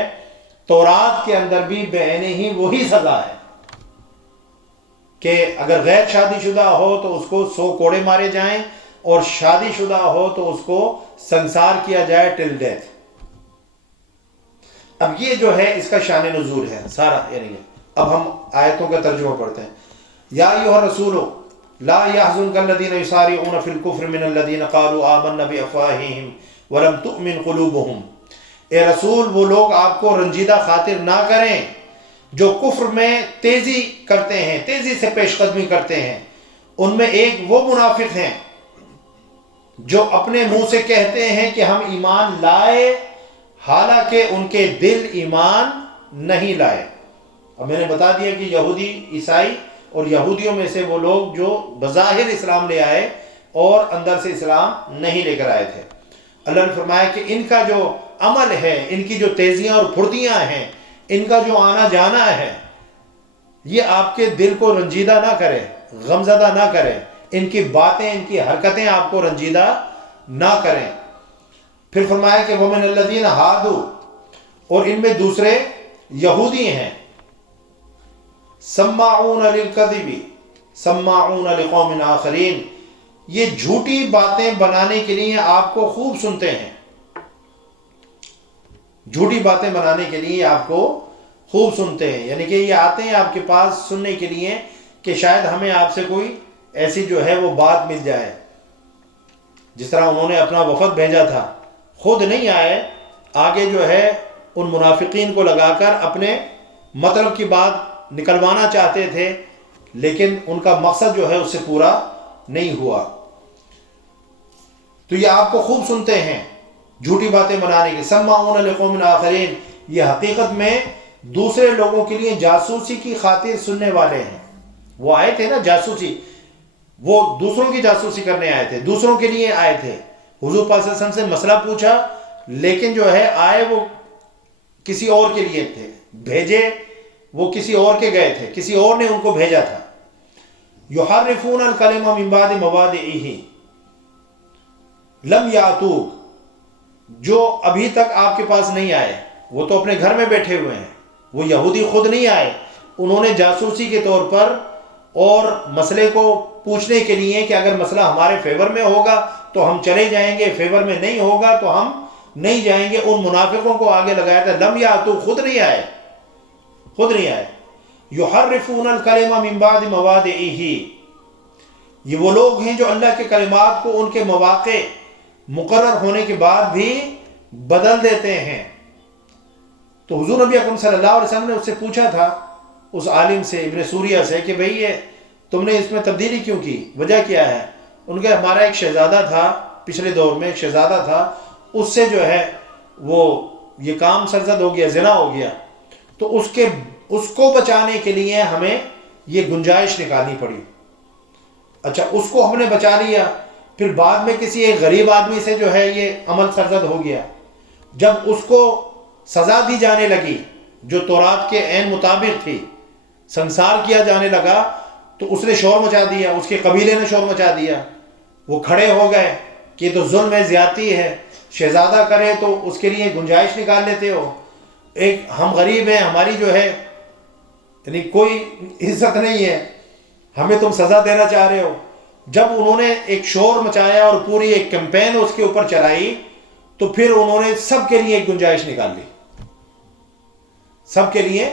تورات کے اندر بھی بعینہ ہی وہی سزا ہے کہ اگر غیر شادی شدہ ہو تو اس کو 100 کوڑے مارے جائیں اور شادی شدہ ہو تو اس کو سنسار کیا جائے ٹل ڈیتھ. اب یہ جو ہے اس کا شان نزول ہے سارا. یعنی اب ہم آیتوں کا ترجمہ پڑھتے ہیں. یا ایھا الرسول لا يحزنك الذين يسارعون في الكفر من الذين قالوا آمنا بافواههم ولم تؤمن قلوبهم. اے رسول وہ لوگ آپ کو رنجیدہ خاطر نہ کریں جو کفر میں تیزی کرتے ہیں, تیزی سے پیش قدمی کرتے ہیں. ان میں ایک وہ منافق ہیں جو اپنے منہ سے کہتے ہیں کہ ہم ایمان لائے حالانکہ ان کے دل ایمان نہیں لائے. اب میں نے بتا دیا کہ یہودی عیسائی اور یہودیوں میں سے وہ لوگ جو بظاہر اسلام لے آئے اور اندر سے اسلام نہیں لے کر آئے تھے. اللہ نے فرمایا کہ ان کا جو عمل ہے, ان کی جو تیزیاں اور پھرتیاں ہیں, ان کا جو آنا جانا ہے, یہ آپ کے دل کو رنجیدہ نہ کرے, غمزدہ نہ کرے. ان کی باتیں, ان کی حرکتیں آپ کو رنجیدہ نہ کریں. پھر فرمایا کہ ومن الذین ہادو، اور ان میں دوسرے یہودی ہیں، سماعون للکذب سماعون لقوم آخرین، یہ جھوٹی باتیں بنانے کے لیے آپ کو خوب سنتے ہیں، جھوٹی باتیں بنانے کے لیے آپ کو خوب سنتے ہیں، یعنی کہ یہ آتے ہیں آپ کے پاس سننے کے لیے کہ شاید ہمیں آپ سے کوئی ایسی جو ہے وہ بات مل جائے. جس طرح انہوں نے اپنا وفد بھیجا تھا، خود نہیں آئے، آگے جو ہے ان منافقین کو لگا کر اپنے مطلب کی بات نکلوانا چاہتے تھے، لیکن ان کا مقصد جو ہے اس سے پورا نہیں ہوا. تو یہ آپ کو خوب سنتے ہیں جھوٹی باتیں بنانے کی. سماعون لقوم آخرین، یہ حقیقت میں دوسرے لوگوں کے لیے جاسوسی کی خاطر سننے والے ہیں. وہ آئے تھے نا جاسوسی، وہ دوسروں کی جاسوسی کرنے آئے تھے، دوسروں کے لیے آئے تھے. حضور پاک صلی اللہ علیہ وسلم سے مسئلہ پوچھا، لیکن جو ہے آئے وہ کسی اور کے لیے تھے، بھیجے وہ کسی اور کے گئے تھے، کسی اور نے ان کو بھیجا تھا. یحرفون الکلم من بعد مواضعہ لم یاتوک، جو ابھی تک آپ کے پاس نہیں آئے، وہ تو اپنے گھر میں بیٹھے ہوئے ہیں، وہ یہودی خود نہیں آئے، انہوں نے جاسوسی کے طور پر اور مسئلے کو پوچھنے کے لیے کہ اگر مسئلہ ہمارے فیور میں ہوگا تو ہم چلے جائیں گے، فیور میں نہیں ہوگا تو ہم نہیں جائیں گے، ان منافقوں کو آگے لگایا تھا. لم یاتو، خود نہیں آئے، خود نہیں آئے. یحرفون الکلم من بعد مواضعہ، یہ وہ لوگ ہیں جو اللہ کے کلمات کو ان کے مواقع مقرر ہونے کے بعد بھی بدل دیتے ہیں. تو حضور نبی اکرم صلی اللہ علیہ وسلم نے اس سے پوچھا تھا، اس عالم سے، ابن سوریہ سے، کہ بھئی یہ تم نے اس میں تبدیلی کیوں کی، وجہ کیا ہے؟ ان کا ہمارا ایک شہزادہ تھا، پچھلے دور میں ایک شہزادہ تھا، اس سے جو ہے وہ یہ کام سرزد ہو گیا، زنا ہو گیا، تو اس کو بچانے کے لیے ہمیں یہ گنجائش نکالنی پڑی. اچھا، اس کو ہم نے بچا لیا، پھر بعد میں کسی ایک غریب آدمی سے جو ہے یہ عمل سرزد ہو گیا. جب اس کو سزا دی جانے لگی جو تورات کے عین مطابق تھی، سنسار کیا جانے لگا، تو اس نے شور مچا دیا، اس کے قبیلے نے شور مچا دیا. وہ کھڑے ہو گئے کہ یہ تو ظلم ہے، زیادتی ہے، شہزادہ کرے تو اس کے لیے گنجائش نکال لیتے ہو، ایک ہم غریب ہیں، ہماری جو ہے یعنی کوئی عزت نہیں ہے، ہمیں تم سزا دینا چاہ رہے ہو. جب انہوں نے ایک شور مچایا اور پوری ایک کیمپین اس کے اوپر چلائی، تو پھر انہوں نے سب کے لیے ایک گنجائش نکال لی، سب کے لیے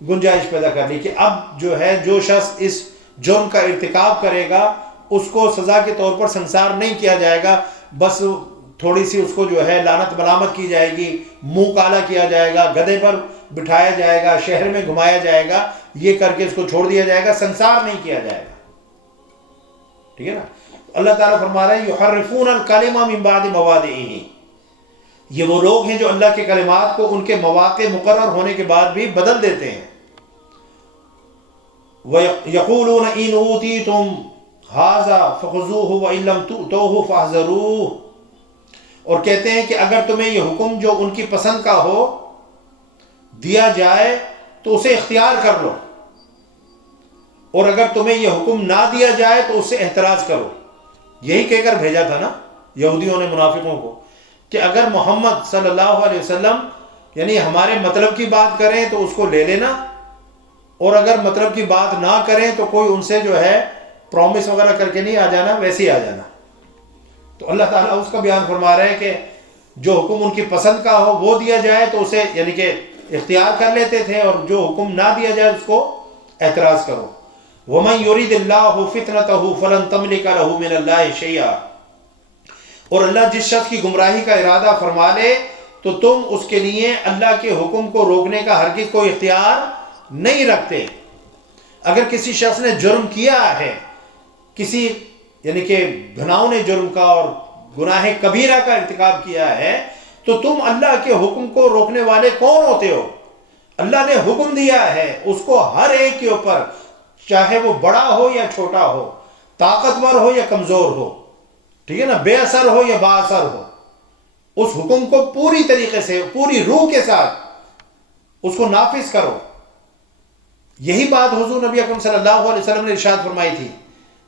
گنجائش پیدا کر لی کہ اب جو ہے جو شخص اس جرم کا ارتکاب کرے گا اس کو سزا کے طور پر سنسار نہیں کیا جائے گا، بس تھوڑی سی اس کو جو ہے لعنت ملامت کی جائے گی، منہ کالا کیا جائے گا، گدھے پر بٹھایا جائے گا، شہر میں گھمایا جائے گا، یہ کر کے اس کو چھوڑ دیا جائے گا، سنسار نہیں کیا جائے گا. ٹھیک ہے نا؟ اللہ تعالیٰ فرما رہا ہے یحرفون الکلم من بعد مواضعہ، یہ وہ لوگ ہیں جو اللہ کے کلمات کو ان کے مواقع مقرر ہونے کے بعد بھی بدل دیتے ہیں. وَيَقُولُونَ إِنْ أُوتِيتُمْ هَذَا فَخُذُوهُ وَإِن لَّمْ تُؤْتُوهُ فَاحْذَرُوهُ، اور کہتے ہیں کہ اگر تمہیں یہ حکم جو ان کی پسند کا ہو دیا جائے تو اسے اختیار کر لو، اور اگر تمہیں یہ حکم نہ دیا جائے تو اس سے احتراز کرو. یہی کہہ کر بھیجا تھا نا یہودیوں نے منافقوں کو کہ اگر محمد صلی اللہ علیہ وسلم یعنی ہمارے مطلب کی بات کریں تو اس کو لے لینا، اور اگر مطلب کی بات نہ کریں تو کوئی ان سے جو ہے پرومس وغیرہ کر کے نہیں آ جانا، ویسے ہی آ جانا. تو اللہ تعالیٰ اس کا بیان فرما رہے ہیں کہ جو حکم ان کی پسند کا ہو وہ دیا جائے تو اسے یعنی کہ اختیار کر لیتے تھے، اور جو حکم نہ دیا جائے اس کو اعتراض کرو. وَمَن يُرِدِ اللَّهُ فِتْنَتَهُ فَلَن تَمْلِكَ لَهُ مِنَ اللَّهِ شَيْئًا، اور اللہ جس شخص کی گمراہی کا ارادہ فرما لے تو تم اس کے لیے اللہ کے حکم کو روکنے کا ہرگز کوئی اختیار نہیں رکھتے. اگر کسی شخص نے جرم کیا ہے، کسی یعنی کہ گھناؤنے جرم کا اور گناہ کبیرہ کا ارتکاب کیا ہے، تو تم اللہ کے حکم کو روکنے والے کون ہوتے ہو؟ اللہ نے حکم دیا ہے اس کو ہر ایک کے اوپر، چاہے وہ بڑا ہو یا چھوٹا ہو، طاقتور ہو یا کمزور ہو، ٹھیک ہے نا، بے اثر ہو یا با اثر ہو، اس حکم کو پوری طریقے سے پوری روح کے ساتھ اس کو نافذ کرو. یہی بات حضور نبی اکرم صلی اللہ علیہ وسلم نے ارشاد فرمائی تھی.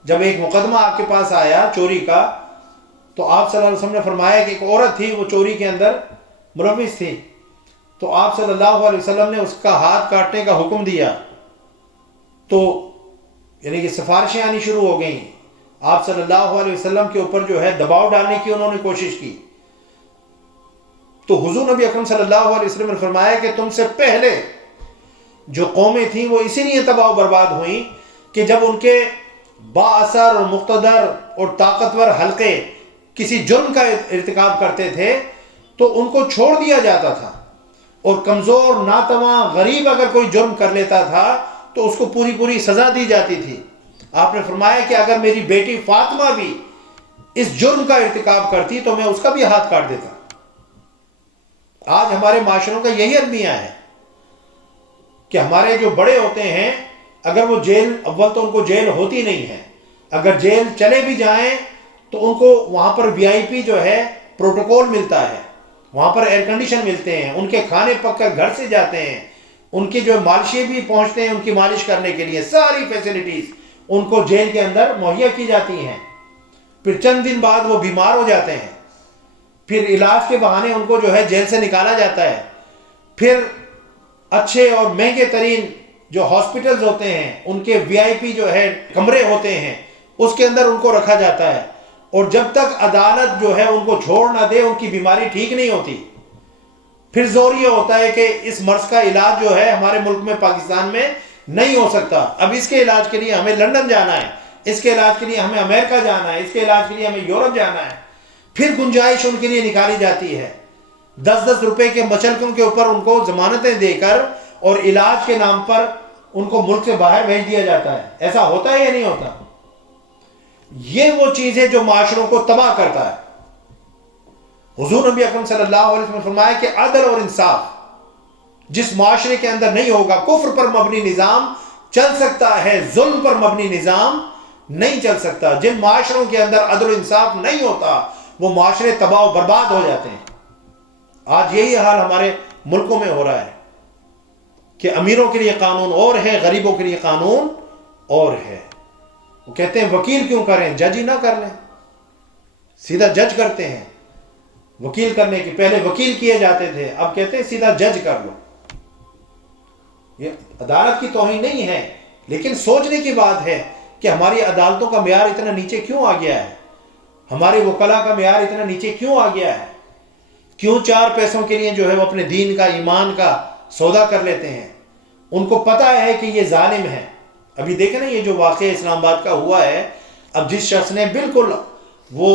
جب ایک مقدمہ آپ کے پاس آیا چوری کا، تو آپ صلی اللہ علیہ وسلم نے فرمایا کہ ایک عورت تھی وہ چوری کے اندر ملوث تھی، تو آپ صلی اللہ علیہ وسلم نے اس کا ہاتھ کاٹنے کا حکم دیا، تو یعنی کہ سفارشیں آنی شروع ہو گئیں، آپ صلی اللہ علیہ وسلم کے اوپر جو ہے دباؤ ڈالنے کی انہوں نے کوشش کی، تو حضور نبی اکرم صلی اللہ علیہ وسلم نے فرمایا کہ تم سے پہلے جو قومیں تھیں وہ اسی لیے تباہ و برباد ہوئیں کہ جب ان کے با اثر اور مقتدر اور طاقتور حلقے کسی جرم کا ارتکاب کرتے تھے تو ان کو چھوڑ دیا جاتا تھا، اور کمزور ناتواں غریب اگر کوئی جرم کر لیتا تھا تو اس کو پوری سزا دی جاتی تھی۔ آپ نے فرمایا کہ اگر میری بیٹی فاطمہ بھی اس جرم کا ارتکاب کرتی تو میں اس کا بھی ہاتھ کاٹ دیتا۔ آج ہمارے معاشروں کا یہی المیہ ہے کہ ہمارے جو بڑے ہوتے ہیں اگر وہ جیل، اول تو ان کو جیل ہوتی نہیں ہے، اگر جیل چلے بھی جائیں تو ان کو وہاں پر وی آئی پی جو ہے پروٹوکول ملتا ہے، وہاں پر ایئر کنڈیشن ملتے ہیں، ان کے کھانے پک کر گھر سے جاتے ہیں، ان کی جو مالشیں بھی پہنچتے ہیں ان کی مالش کرنے کے لیے، ساری فیسلٹیز ان کو جیل کے اندر مہیا کی جاتی ہیں۔ پھر چند دن بعد وہ بیمار ہو جاتے ہیں، پھر علاج کے بہانے ان کو جو ہے جیل سے نکالا جاتا ہے، پھر اچھے اور مہنگے ترین جو ہاسپٹلز ہوتے ہیں ان کے وی آئی پی جو ہے کمرے ہوتے ہیں اس کے اندر ان کو رکھا جاتا ہے، اور جب تک عدالت جو ہے ان کو چھوڑ نہ دے ان کی بیماری ٹھیک نہیں ہوتی۔ پھر زور یہ ہوتا ہے کہ اس مرض کا علاج جو ہے ہمارے ملک میں پاکستان میں نہیں ہو سکتا، اب اس کے علاج کے لیے ہمیں لندن جانا ہے، اس کے علاج کے لیے ہمیں امریکہ جانا ہے، اس کے علاج کے لیے ہمیں یورپ جانا ہے۔ پھر گنجائش ان کے لیے نکالی جاتی ہے، 10 روپے کے مچلکوں کے اوپر ان کو ضمانتیں دے کر اور علاج کے نام پر ان کو ملک سے باہر بھیج دیا جاتا ہے۔ ایسا ہوتا ہے یا نہیں ہوتا؟ یہ وہ چیز ہے جو معاشروں کو تباہ کرتا ہے۔ حضور نبی اکرم صلی اللہ علیہ وسلم نے فرمایا کہ عدل اور انصاف جس معاشرے کے اندر نہیں ہوگا، کفر پر مبنی نظام چل سکتا ہے، ظلم پر مبنی نظام نہیں چل سکتا۔ جن معاشروں کے اندر عدل و انصاف نہیں ہوتا وہ معاشرے تباہ و برباد ہو جاتے ہیں۔ آج یہی حال ہمارے ملکوں میں ہو رہا ہے کہ امیروں کے لیے قانون اور ہے، غریبوں کے لیے قانون اور ہے۔ وہ کہتے ہیں وکیل کیوں کریں، جج ہی نہ کر لیں، سیدھا جج کرتے ہیں۔ وکیل کرنے کے پہلے وکیل کیے جاتے تھے، اب کہتے ہیں سیدھا جج کر لو۔ یہ عدالت کی توہین نہیں ہے، لیکن سوچنے کی بات ہے کہ ہماری عدالتوں کا معیار اتنا نیچے کیوں آ گیا ہے، ہمارے وکلاء کا معیار اتنا نیچے کیوں آ گیا ہے، کیوں 4 پیسوں کے لیے جو ہے وہ اپنے دین کا، ایمان کا سودا کر لیتے ہیں۔ ان کو پتہ ہے کہ یہ ظالم ہے۔ ابھی دیکھیں نا یہ جو واقعہ اسلام آباد کا ہوا ہے، اب جس شخص نے بالکل وہ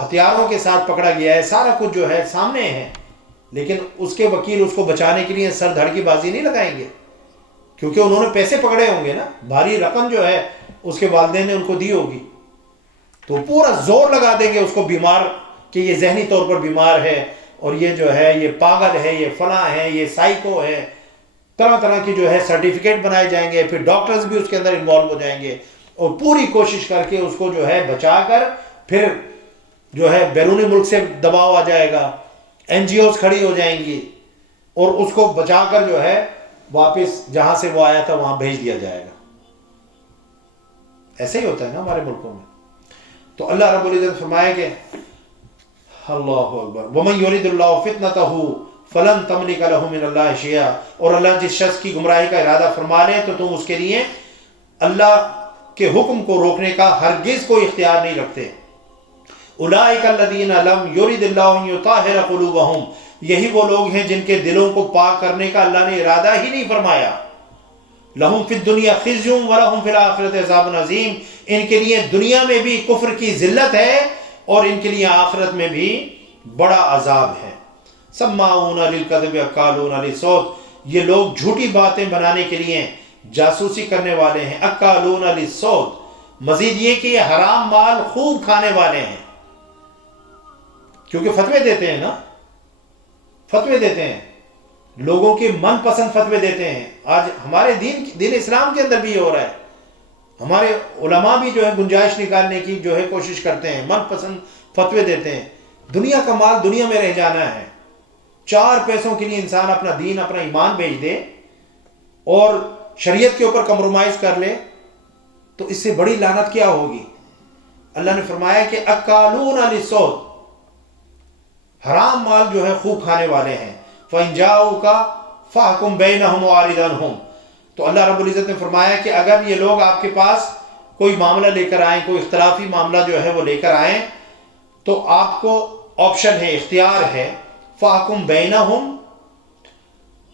ہتھیاروں کے ساتھ پکڑا گیا ہے، سارا کچھ جو ہے سامنے ہے، لیکن اس کے وکیل اس کو بچانے کے لیے سر دھڑ کی بازی نہیں لگائیں گے، کیونکہ انہوں نے پیسے پکڑے ہوں گے نا، بھاری رقم جو ہے اس کے والدین نے ان کو دی ہوگی، تو پورا زور لگا دیں گے اس کو بیمار، کہ یہ ذہنی طور پر بیمار ہے اور یہ جو ہے یہ پاگل ہے، یہ فلاں ہے، یہ سائیکو ہے، طرح طرح کی جو ہے سرٹیفکیٹ بنائے جائیں گے، پھر ڈاکٹرز بھی اس کے اندر انوالو ہو جائیں گے، اور پوری کوشش کر کے اس کو جو ہے بچا کر پھر جو ہے بیرونی ملک سے دباؤ آ جائے گا، این جی اوز کھڑی ہو جائیں گی، اور اس کو بچا کر جو ہے واپس جہاں سے وہ آیا تھا وہاں بھیج دیا جائے گا۔ ایسے ہی ہوتا ہے نا ہمارے ملکوں میں۔ تو اللہ رب العزت فرمائے کہ اللہ اکبر، وَمَن يُرِدِ اللَّهُ فِتْنَتَهُ فَلَن تَمْلِكَ لَهُ مِنَ اللَّهِ شَيْئًا، اور اللہ جس شخص کی گمراہی کا ارادہ فرما لے تو تم اس کے لیے اللہ کے حکم کو روکنے کا ہرگز کوئی اختیار نہیں رکھتے۔ اولئک الذین لم یرد اللہ ان یطہر قلوبہم، یہی وہ لوگ ہیں جن کے دلوں کو پاک کرنے کا اللہ نے ارادہ ہی نہیں فرمایا۔ لہم فی الدنیا خزی ولہم فی الآخرۃ عذاب عظیم، ان کے لیے دنیا میں بھی کفر کی ذلت ہے اور ان کے لیے آخرت میں بھی بڑا عذاب ہے۔ سماعون للکذب اکالون للسحت، یہ لوگ جھوٹی باتیں بنانے کے لیے جاسوسی کرنے والے ہیں۔ اکالون للسحت، مزید یہ کہ یہ حرام مال خوب کھانے والے ہیں، کیونکہ فتوے دیتے ہیں نا، فتوے دیتے ہیں، لوگوں کے من پسند فتوے دیتے ہیں۔ آج ہمارے دین اسلام کے اندر بھی یہ ہو رہا ہے، ہمارے علماء بھی جو ہے گنجائش نکالنے کی جو ہے کوشش کرتے ہیں، من پسند فتوے دیتے ہیں۔ دنیا کا مال دنیا میں رہ جانا ہے، 4 پیسوں کے لیے انسان اپنا دین، اپنا ایمان بیچ دے اور شریعت کے اوپر کمپرومائز کر لے تو اس سے بڑی لعنت کیا ہوگی؟ اللہ نے فرمایا کہ اکالون للسحت، حرام مال جو ہے خوب کھانے والے ہیں. فَإِن جَاءُوكَ فَاحْكُم بَيْنَهُمْ وَأَعْرِضْ عَنْهُمْ، تو اللہ رب العزت نے فرمایا کہ اگر یہ لوگ آپ کے پاس کوئی معاملہ لے کر آئیں، کوئی اختلافی معاملہ جو ہے وہ لے کر آئیں، تو آپ کو آپشن ہے، اختیار ہے، فَاحْكُم بَيْنَهُمْ،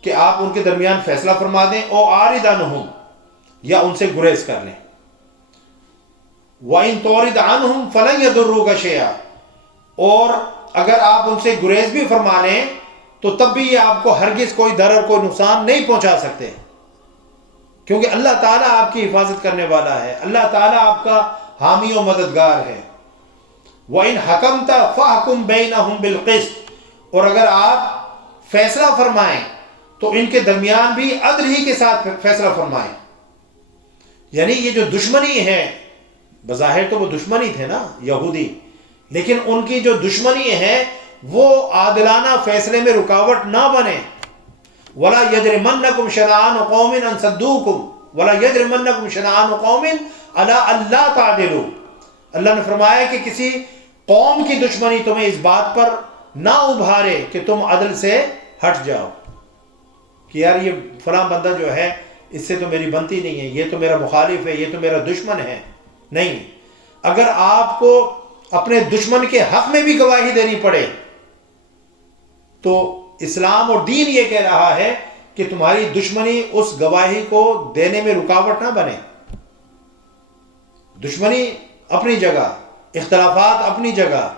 کہ آپ ان کے درمیان فیصلہ فرما دیں، او عارض عنہم، یا ان سے گریز کر لیں. وَإِن تُعْرِضْ عَنْهُمْ فَلَن يَضُرُّوكَ شَيْئًا، اور اگر آپ ان سے گریز بھی فرما لیں تو تب بھی یہ آپ کو ہرگز کوئی ضرر، کوئی نقصان نہیں پہنچا سکتے، کیونکہ اللہ تعالیٰ آپ کی حفاظت کرنے والا ہے، اللہ تعالیٰ آپ کا حامی و مددگار ہے. وَإِنْ حَكَمْتَ فَاحْكُم بَيْنَهُمْ بِالْقِسْطِ، اور اگر آپ فیصلہ فرمائیں تو ان کے درمیان بھی عدل ہی کے ساتھ فیصلہ فرمائیں. یعنی یہ جو دشمنی ہے، بظاہر تو وہ دشمنی تھے نا یہودی، لیکن ان کی جو دشمنی ہے وہ عادلانہ فیصلے میں رکاوٹ نہ بنے. وَلَا يَجْرِمَنَّكُمْ شَنَآنُ قَوْمٍ أَن صَدُّوكُمْ وَلَا يَجْرِمَنَّكُمْ شَنَآنُ قَوْمٍ عَلَىٰ أَلَّا تَعْدِلُوا، اللہ نے فرمایا کہ کسی قوم کی دشمنی تمہیں اس بات پر نہ ابھارے کہ تم عدل سے ہٹ جاؤ، کہ یار یہ فلاں بندہ جو ہے اس سے تو میری بنتی نہیں ہے، یہ تو میرا مخالف ہے، یہ تو میرا دشمن ہے. نہیں، اگر آپ کو اپنے دشمن کے حق میں بھی گواہی دینی پڑے تو اسلام اور دین یہ کہہ رہا ہے کہ تمہاری دشمنی اس گواہی کو دینے میں رکاوٹ نہ بنے. دشمنی اپنی جگہ، اختلافات اپنی جگہ،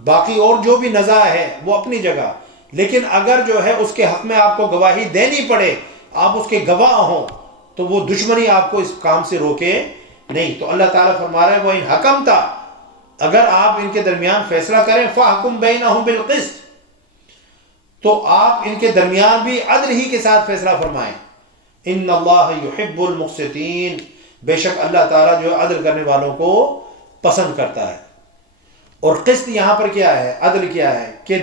باقی اور جو بھی نزاع ہے وہ اپنی جگہ، لیکن اگر جو ہے اس کے حق میں آپ کو گواہی دینی پڑے، آپ اس کے گواہ ہوں، تو وہ دشمنی آپ کو اس کام سے روکے نہیں. تو اللہ تعالیٰ فرما رہا ہے وَإِنْ حَكَمْتَ، اگر آپ ان کے درمیان فیصلہ کریں، فَاحْكُم بَيْنَهُمْ بِالْقِسْطِ، تو آپ ان کے درمیان بھی عدل ہی کے ساتھ فیصلہ فرمائیں. ان اللہ یحب المقسطین، بے شک اللہ تعالیٰ جو عدل کرنے والوں کو پسند کرتا ہے. اور قسط یہاں پر کیا ہے، عدل کیا ہے، کہ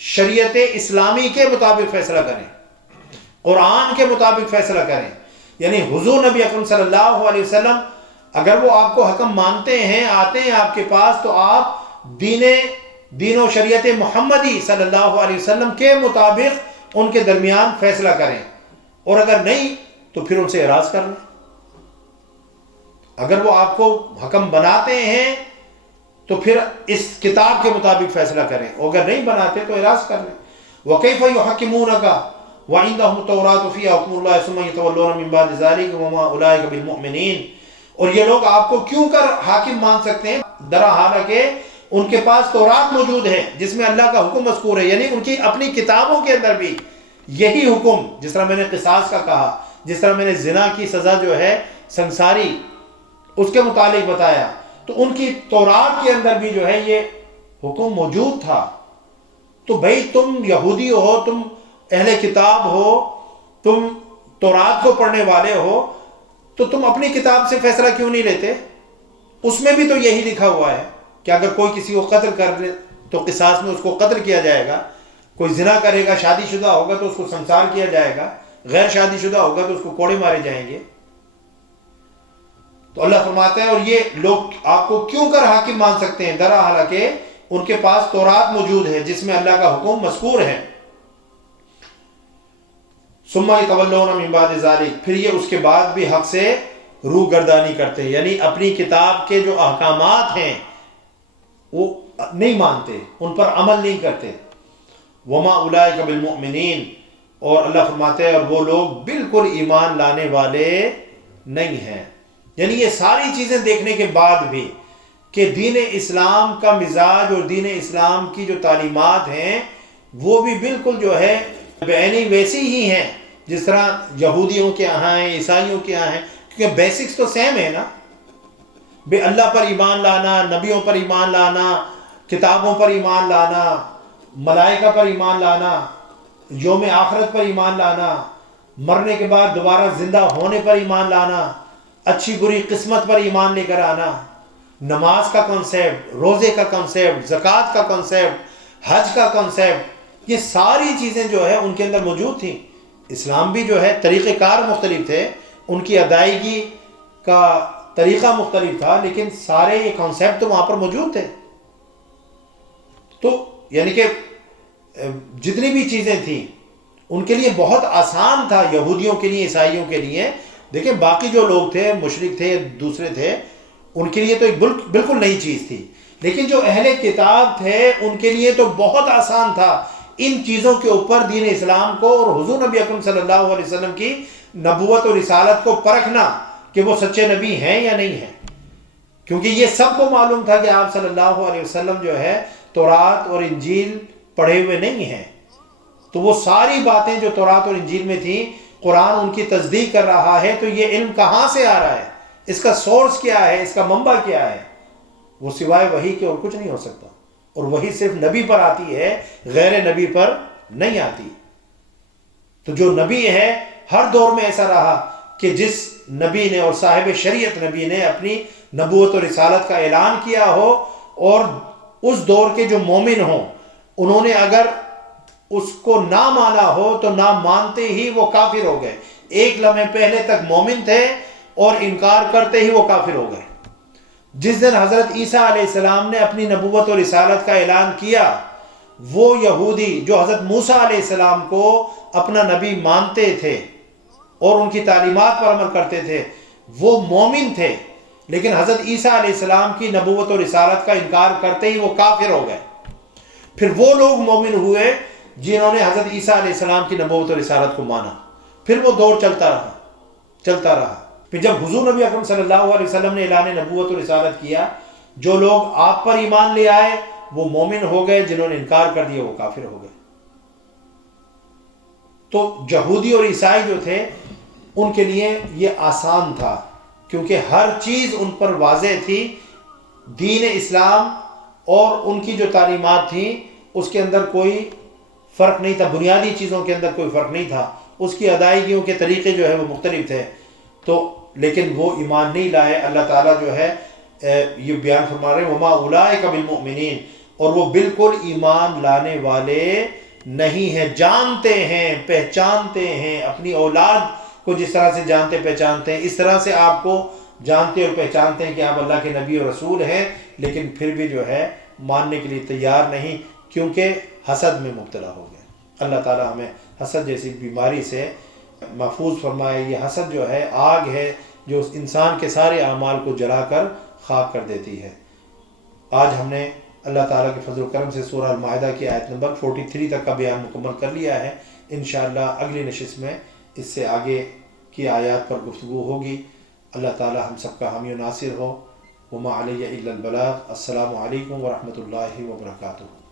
شریعت اسلامی کے مطابق فیصلہ کریں، قرآن کے مطابق فیصلہ کریں. یعنی حضور نبی اکرم صلی اللہ علیہ وسلم اگر وہ آپ کو حکم مانتے ہیں، آتے ہیں آپ کے پاس، تو آپ دین و شریعت محمدی صلی اللہ علیہ وسلم کے مطابق ان کے درمیان فیصلہ کریں، اور اگر نہیں تو پھر ان سے اعراض کر لیں. اگر وہ آپ کو حکم بناتے ہیں تو پھر اس کتاب کے مطابق فیصلہ کریں، اور اگر نہیں بناتے تو اعراض کر لیں. وَكَيْفَ يُحَكِّمُونَكَ وَعِندَهُمُ التَّوْرَاةُ فِيهَا حُكْمُ اللَّهِ ثُمَّ يَتَوَلَّوْنَ مِن بَعْدِ ذَلِكَ وَمَا أُولَٰئِكَ بِالْمُؤْمِنِينَ. اور یہ لوگ آپ کو کیوں کر حاکم مان سکتے ہیں، درا حالانکہ ان کے پاس تورات موجود ہے جس میں اللہ کا حکم مذکور ہے. یعنی ان کی اپنی کتابوں کے اندر بھی یہی حکم، جس طرح میں نے قصاص کا کہا، جس طرح میں نے زنا کی سزا جو ہے سنساری اس کے متعلق بتایا، تو ان کی تورات کے اندر بھی جو ہے یہ حکم موجود تھا. تو بھئی تم یہودی ہو، تم اہل کتاب ہو، تم تورات کو پڑھنے والے ہو، تو تم اپنی کتاب سے فیصلہ کیوں نہیں لیتے؟ اس میں بھی تو یہی لکھا ہوا ہے کہ اگر کوئی کسی کو قتل کر دے تو قصاص میں اس کو قتل کیا جائے گا، کوئی زنا کرے گا، شادی شدہ ہوگا تو اس کو سنسار کیا جائے گا، غیر شادی شدہ ہوگا تو اس کو کوڑے مارے جائیں گے. تو اللہ فرماتا ہے اور یہ لوگ آپ کو کیوں کر حاکم مان سکتے ہیں، درا حالانکہ ان کے پاس تورات موجود ہے جس میں اللہ کا حکم مذکور ہے. ثم يتولون من بعد ذلك، پھر یہ اس کے بعد بھی حق سے روح گردانی کرتے ہیں، یعنی اپنی کتاب کے جو احکامات ہیں وہ نہیں مانتے، ان پر عمل نہیں کرتے. وما اولئک بالمؤمنین، اور اللہ فرماتے ہیں اور وہ لوگ بالکل ایمان لانے والے نہیں ہیں. یعنی یہ ساری چیزیں دیکھنے کے بعد بھی کہ دین اسلام کا مزاج اور دین اسلام کی جو تعلیمات ہیں وہ بھی بالکل جو ہے بعینی ویسی ہی ہیں جس طرح یہودیوں کے یہاں ہیں، عیسائیوں کے یہاں ہیں، کیونکہ بیسکس تو سیم ہے نا. بے اللہ پر ایمان لانا، نبیوں پر ایمان لانا، کتابوں پر ایمان لانا، ملائکہ پر ایمان لانا، یوم آخرت پر ایمان لانا، مرنے کے بعد دوبارہ زندہ ہونے پر ایمان لانا، اچھی بری قسمت پر ایمان لے کر آنا، نماز کا کنسیپٹ، روزے کا کنسیپٹ، زکوٰۃ کا کنسیپٹ، حج کا کنسیپٹ، یہ ساری چیزیں جو ہے ان کے اندر موجود تھیں. اسلام بھی جو ہے طریقہ کار مختلف تھے، ان کی ادائیگی کا طریقہ مختلف تھا، لیکن سارے یہ کانسیپٹ تو وہاں پر موجود تھے. تو یعنی کہ جتنی بھی چیزیں تھیں ان کے لیے بہت آسان تھا، یہودیوں کے لیے، عیسائیوں کے لیے. دیکھیں باقی جو لوگ تھے، مشرک تھے، دوسرے تھے، ان کے لیے تو ایک بالکل نئی چیز تھی. لیکن جو اہل کتاب تھے ان کے لیے تو بہت آسان تھا ان چیزوں کے اوپر دین اسلام کو اور حضور نبی اکرم صلی اللہ علیہ وسلم کی نبوت اور رسالت کو پرکھنا کہ وہ سچے نبی ہیں یا نہیں ہیں. کیونکہ یہ سب کو معلوم تھا کہ آپ صلی اللہ علیہ وسلم جو ہے تورات اور انجیل پڑھے ہوئے نہیں ہیں. تو وہ ساری باتیں جو تورات اور انجیل میں تھیں، قرآن ان کی تصدیق کر رہا ہے. تو یہ علم کہاں سے آ رہا ہے، اس کا سورس کیا ہے، اس کا منبع کیا ہے؟ وہ سوائے وحی کے اور کچھ نہیں ہو سکتا. اور وہی صرف نبی پر آتی ہے، غیر نبی پر نہیں آتی. تو جو نبی ہے ہر دور میں ایسا رہا کہ جس نبی نے اور صاحب شریعت نبی نے اپنی نبوت اور رسالت کا اعلان کیا ہو، اور اس دور کے جو مومن ہوں انہوں نے اگر اس کو نہ مانا ہو تو نہ مانتے ہی وہ کافر ہو گئے. ایک لمحے پہلے تک مومن تھے اور انکار کرتے ہی وہ کافر ہو گئے. جس دن حضرت عیسیٰ علیہ السلام نے اپنی نبوت اور رسالت کا اعلان کیا، وہ یہودی جو حضرت موسیٰ علیہ السلام کو اپنا نبی مانتے تھے اور ان کی تعلیمات پر عمل کرتے تھے، وہ مومن تھے، لیکن حضرت عیسیٰ علیہ السلام کی نبوت اور رسالت کا انکار کرتے ہی وہ کافر ہو گئے. پھر وہ لوگ مومن ہوئے جنہوں نے حضرت عیسیٰ علیہ السلام کی نبوت اور رسالت کو مانا. پھر وہ دور چلتا رہا. پھر جب حضور نبی اکرم صلی اللہ علیہ وسلم نے اعلان نبوت اور رسالت کیا، جو لوگ آپ پر ایمان لے آئے وہ مومن ہو گئے، جنہوں نے انکار کر دیا وہ کافر ہو گئے. تو یہودی اور عیسائی جو تھے ان کے لیے یہ آسان تھا، کیونکہ ہر چیز ان پر واضح تھی. دین اسلام اور ان کی جو تعلیمات تھیں اس کے اندر کوئی فرق نہیں تھا، بنیادی چیزوں کے اندر کوئی فرق نہیں تھا. اس کی ادائیگیوں کے طریقے جو ہے وہ مختلف تھے. تو لیکن وہ ایمان نہیں لائے. اللہ تعالیٰ جو ہے یہ بیان فرما رہے ہیں وَمَا أُولَٰئِكَ بِالْمُؤْمِنِينَ، اور وہ بالکل ایمان لانے والے نہیں ہیں. جانتے ہیں، پہچانتے ہیں اپنی اولاد کو جس طرح سے جانتے پہچانتے ہیں، اس طرح سے آپ کو جانتے اور پہچانتے ہیں کہ آپ اللہ کے نبی اور رسول ہیں، لیکن پھر بھی جو ہے ماننے کے لیے تیار نہیں، کیونکہ حسد میں مبتلا ہو گئے. اللہ تعالیٰ ہمیں حسد جیسی بیماری سے محفوظ فرمائے. یہ حسد جو ہے آگ ہے جو انسان کے سارے اعمال کو جلا کر خاک کر دیتی ہے. آج ہم نے اللہ تعالیٰ کے فضل و کرم سے سورہ المائدہ کی آیت نمبر 43 تک کا بیان مکمل کر لیا ہے. انشاءاللہ اگلی نشست میں اس سے آگے کی آیات پر گفتگو ہوگی. اللہ تعالیٰ ہم سب کا حامی و ناصر ہو. وما علیہ الا البلاغ. السلام علیکم ورحمۃ اللہ وبرکاتہ.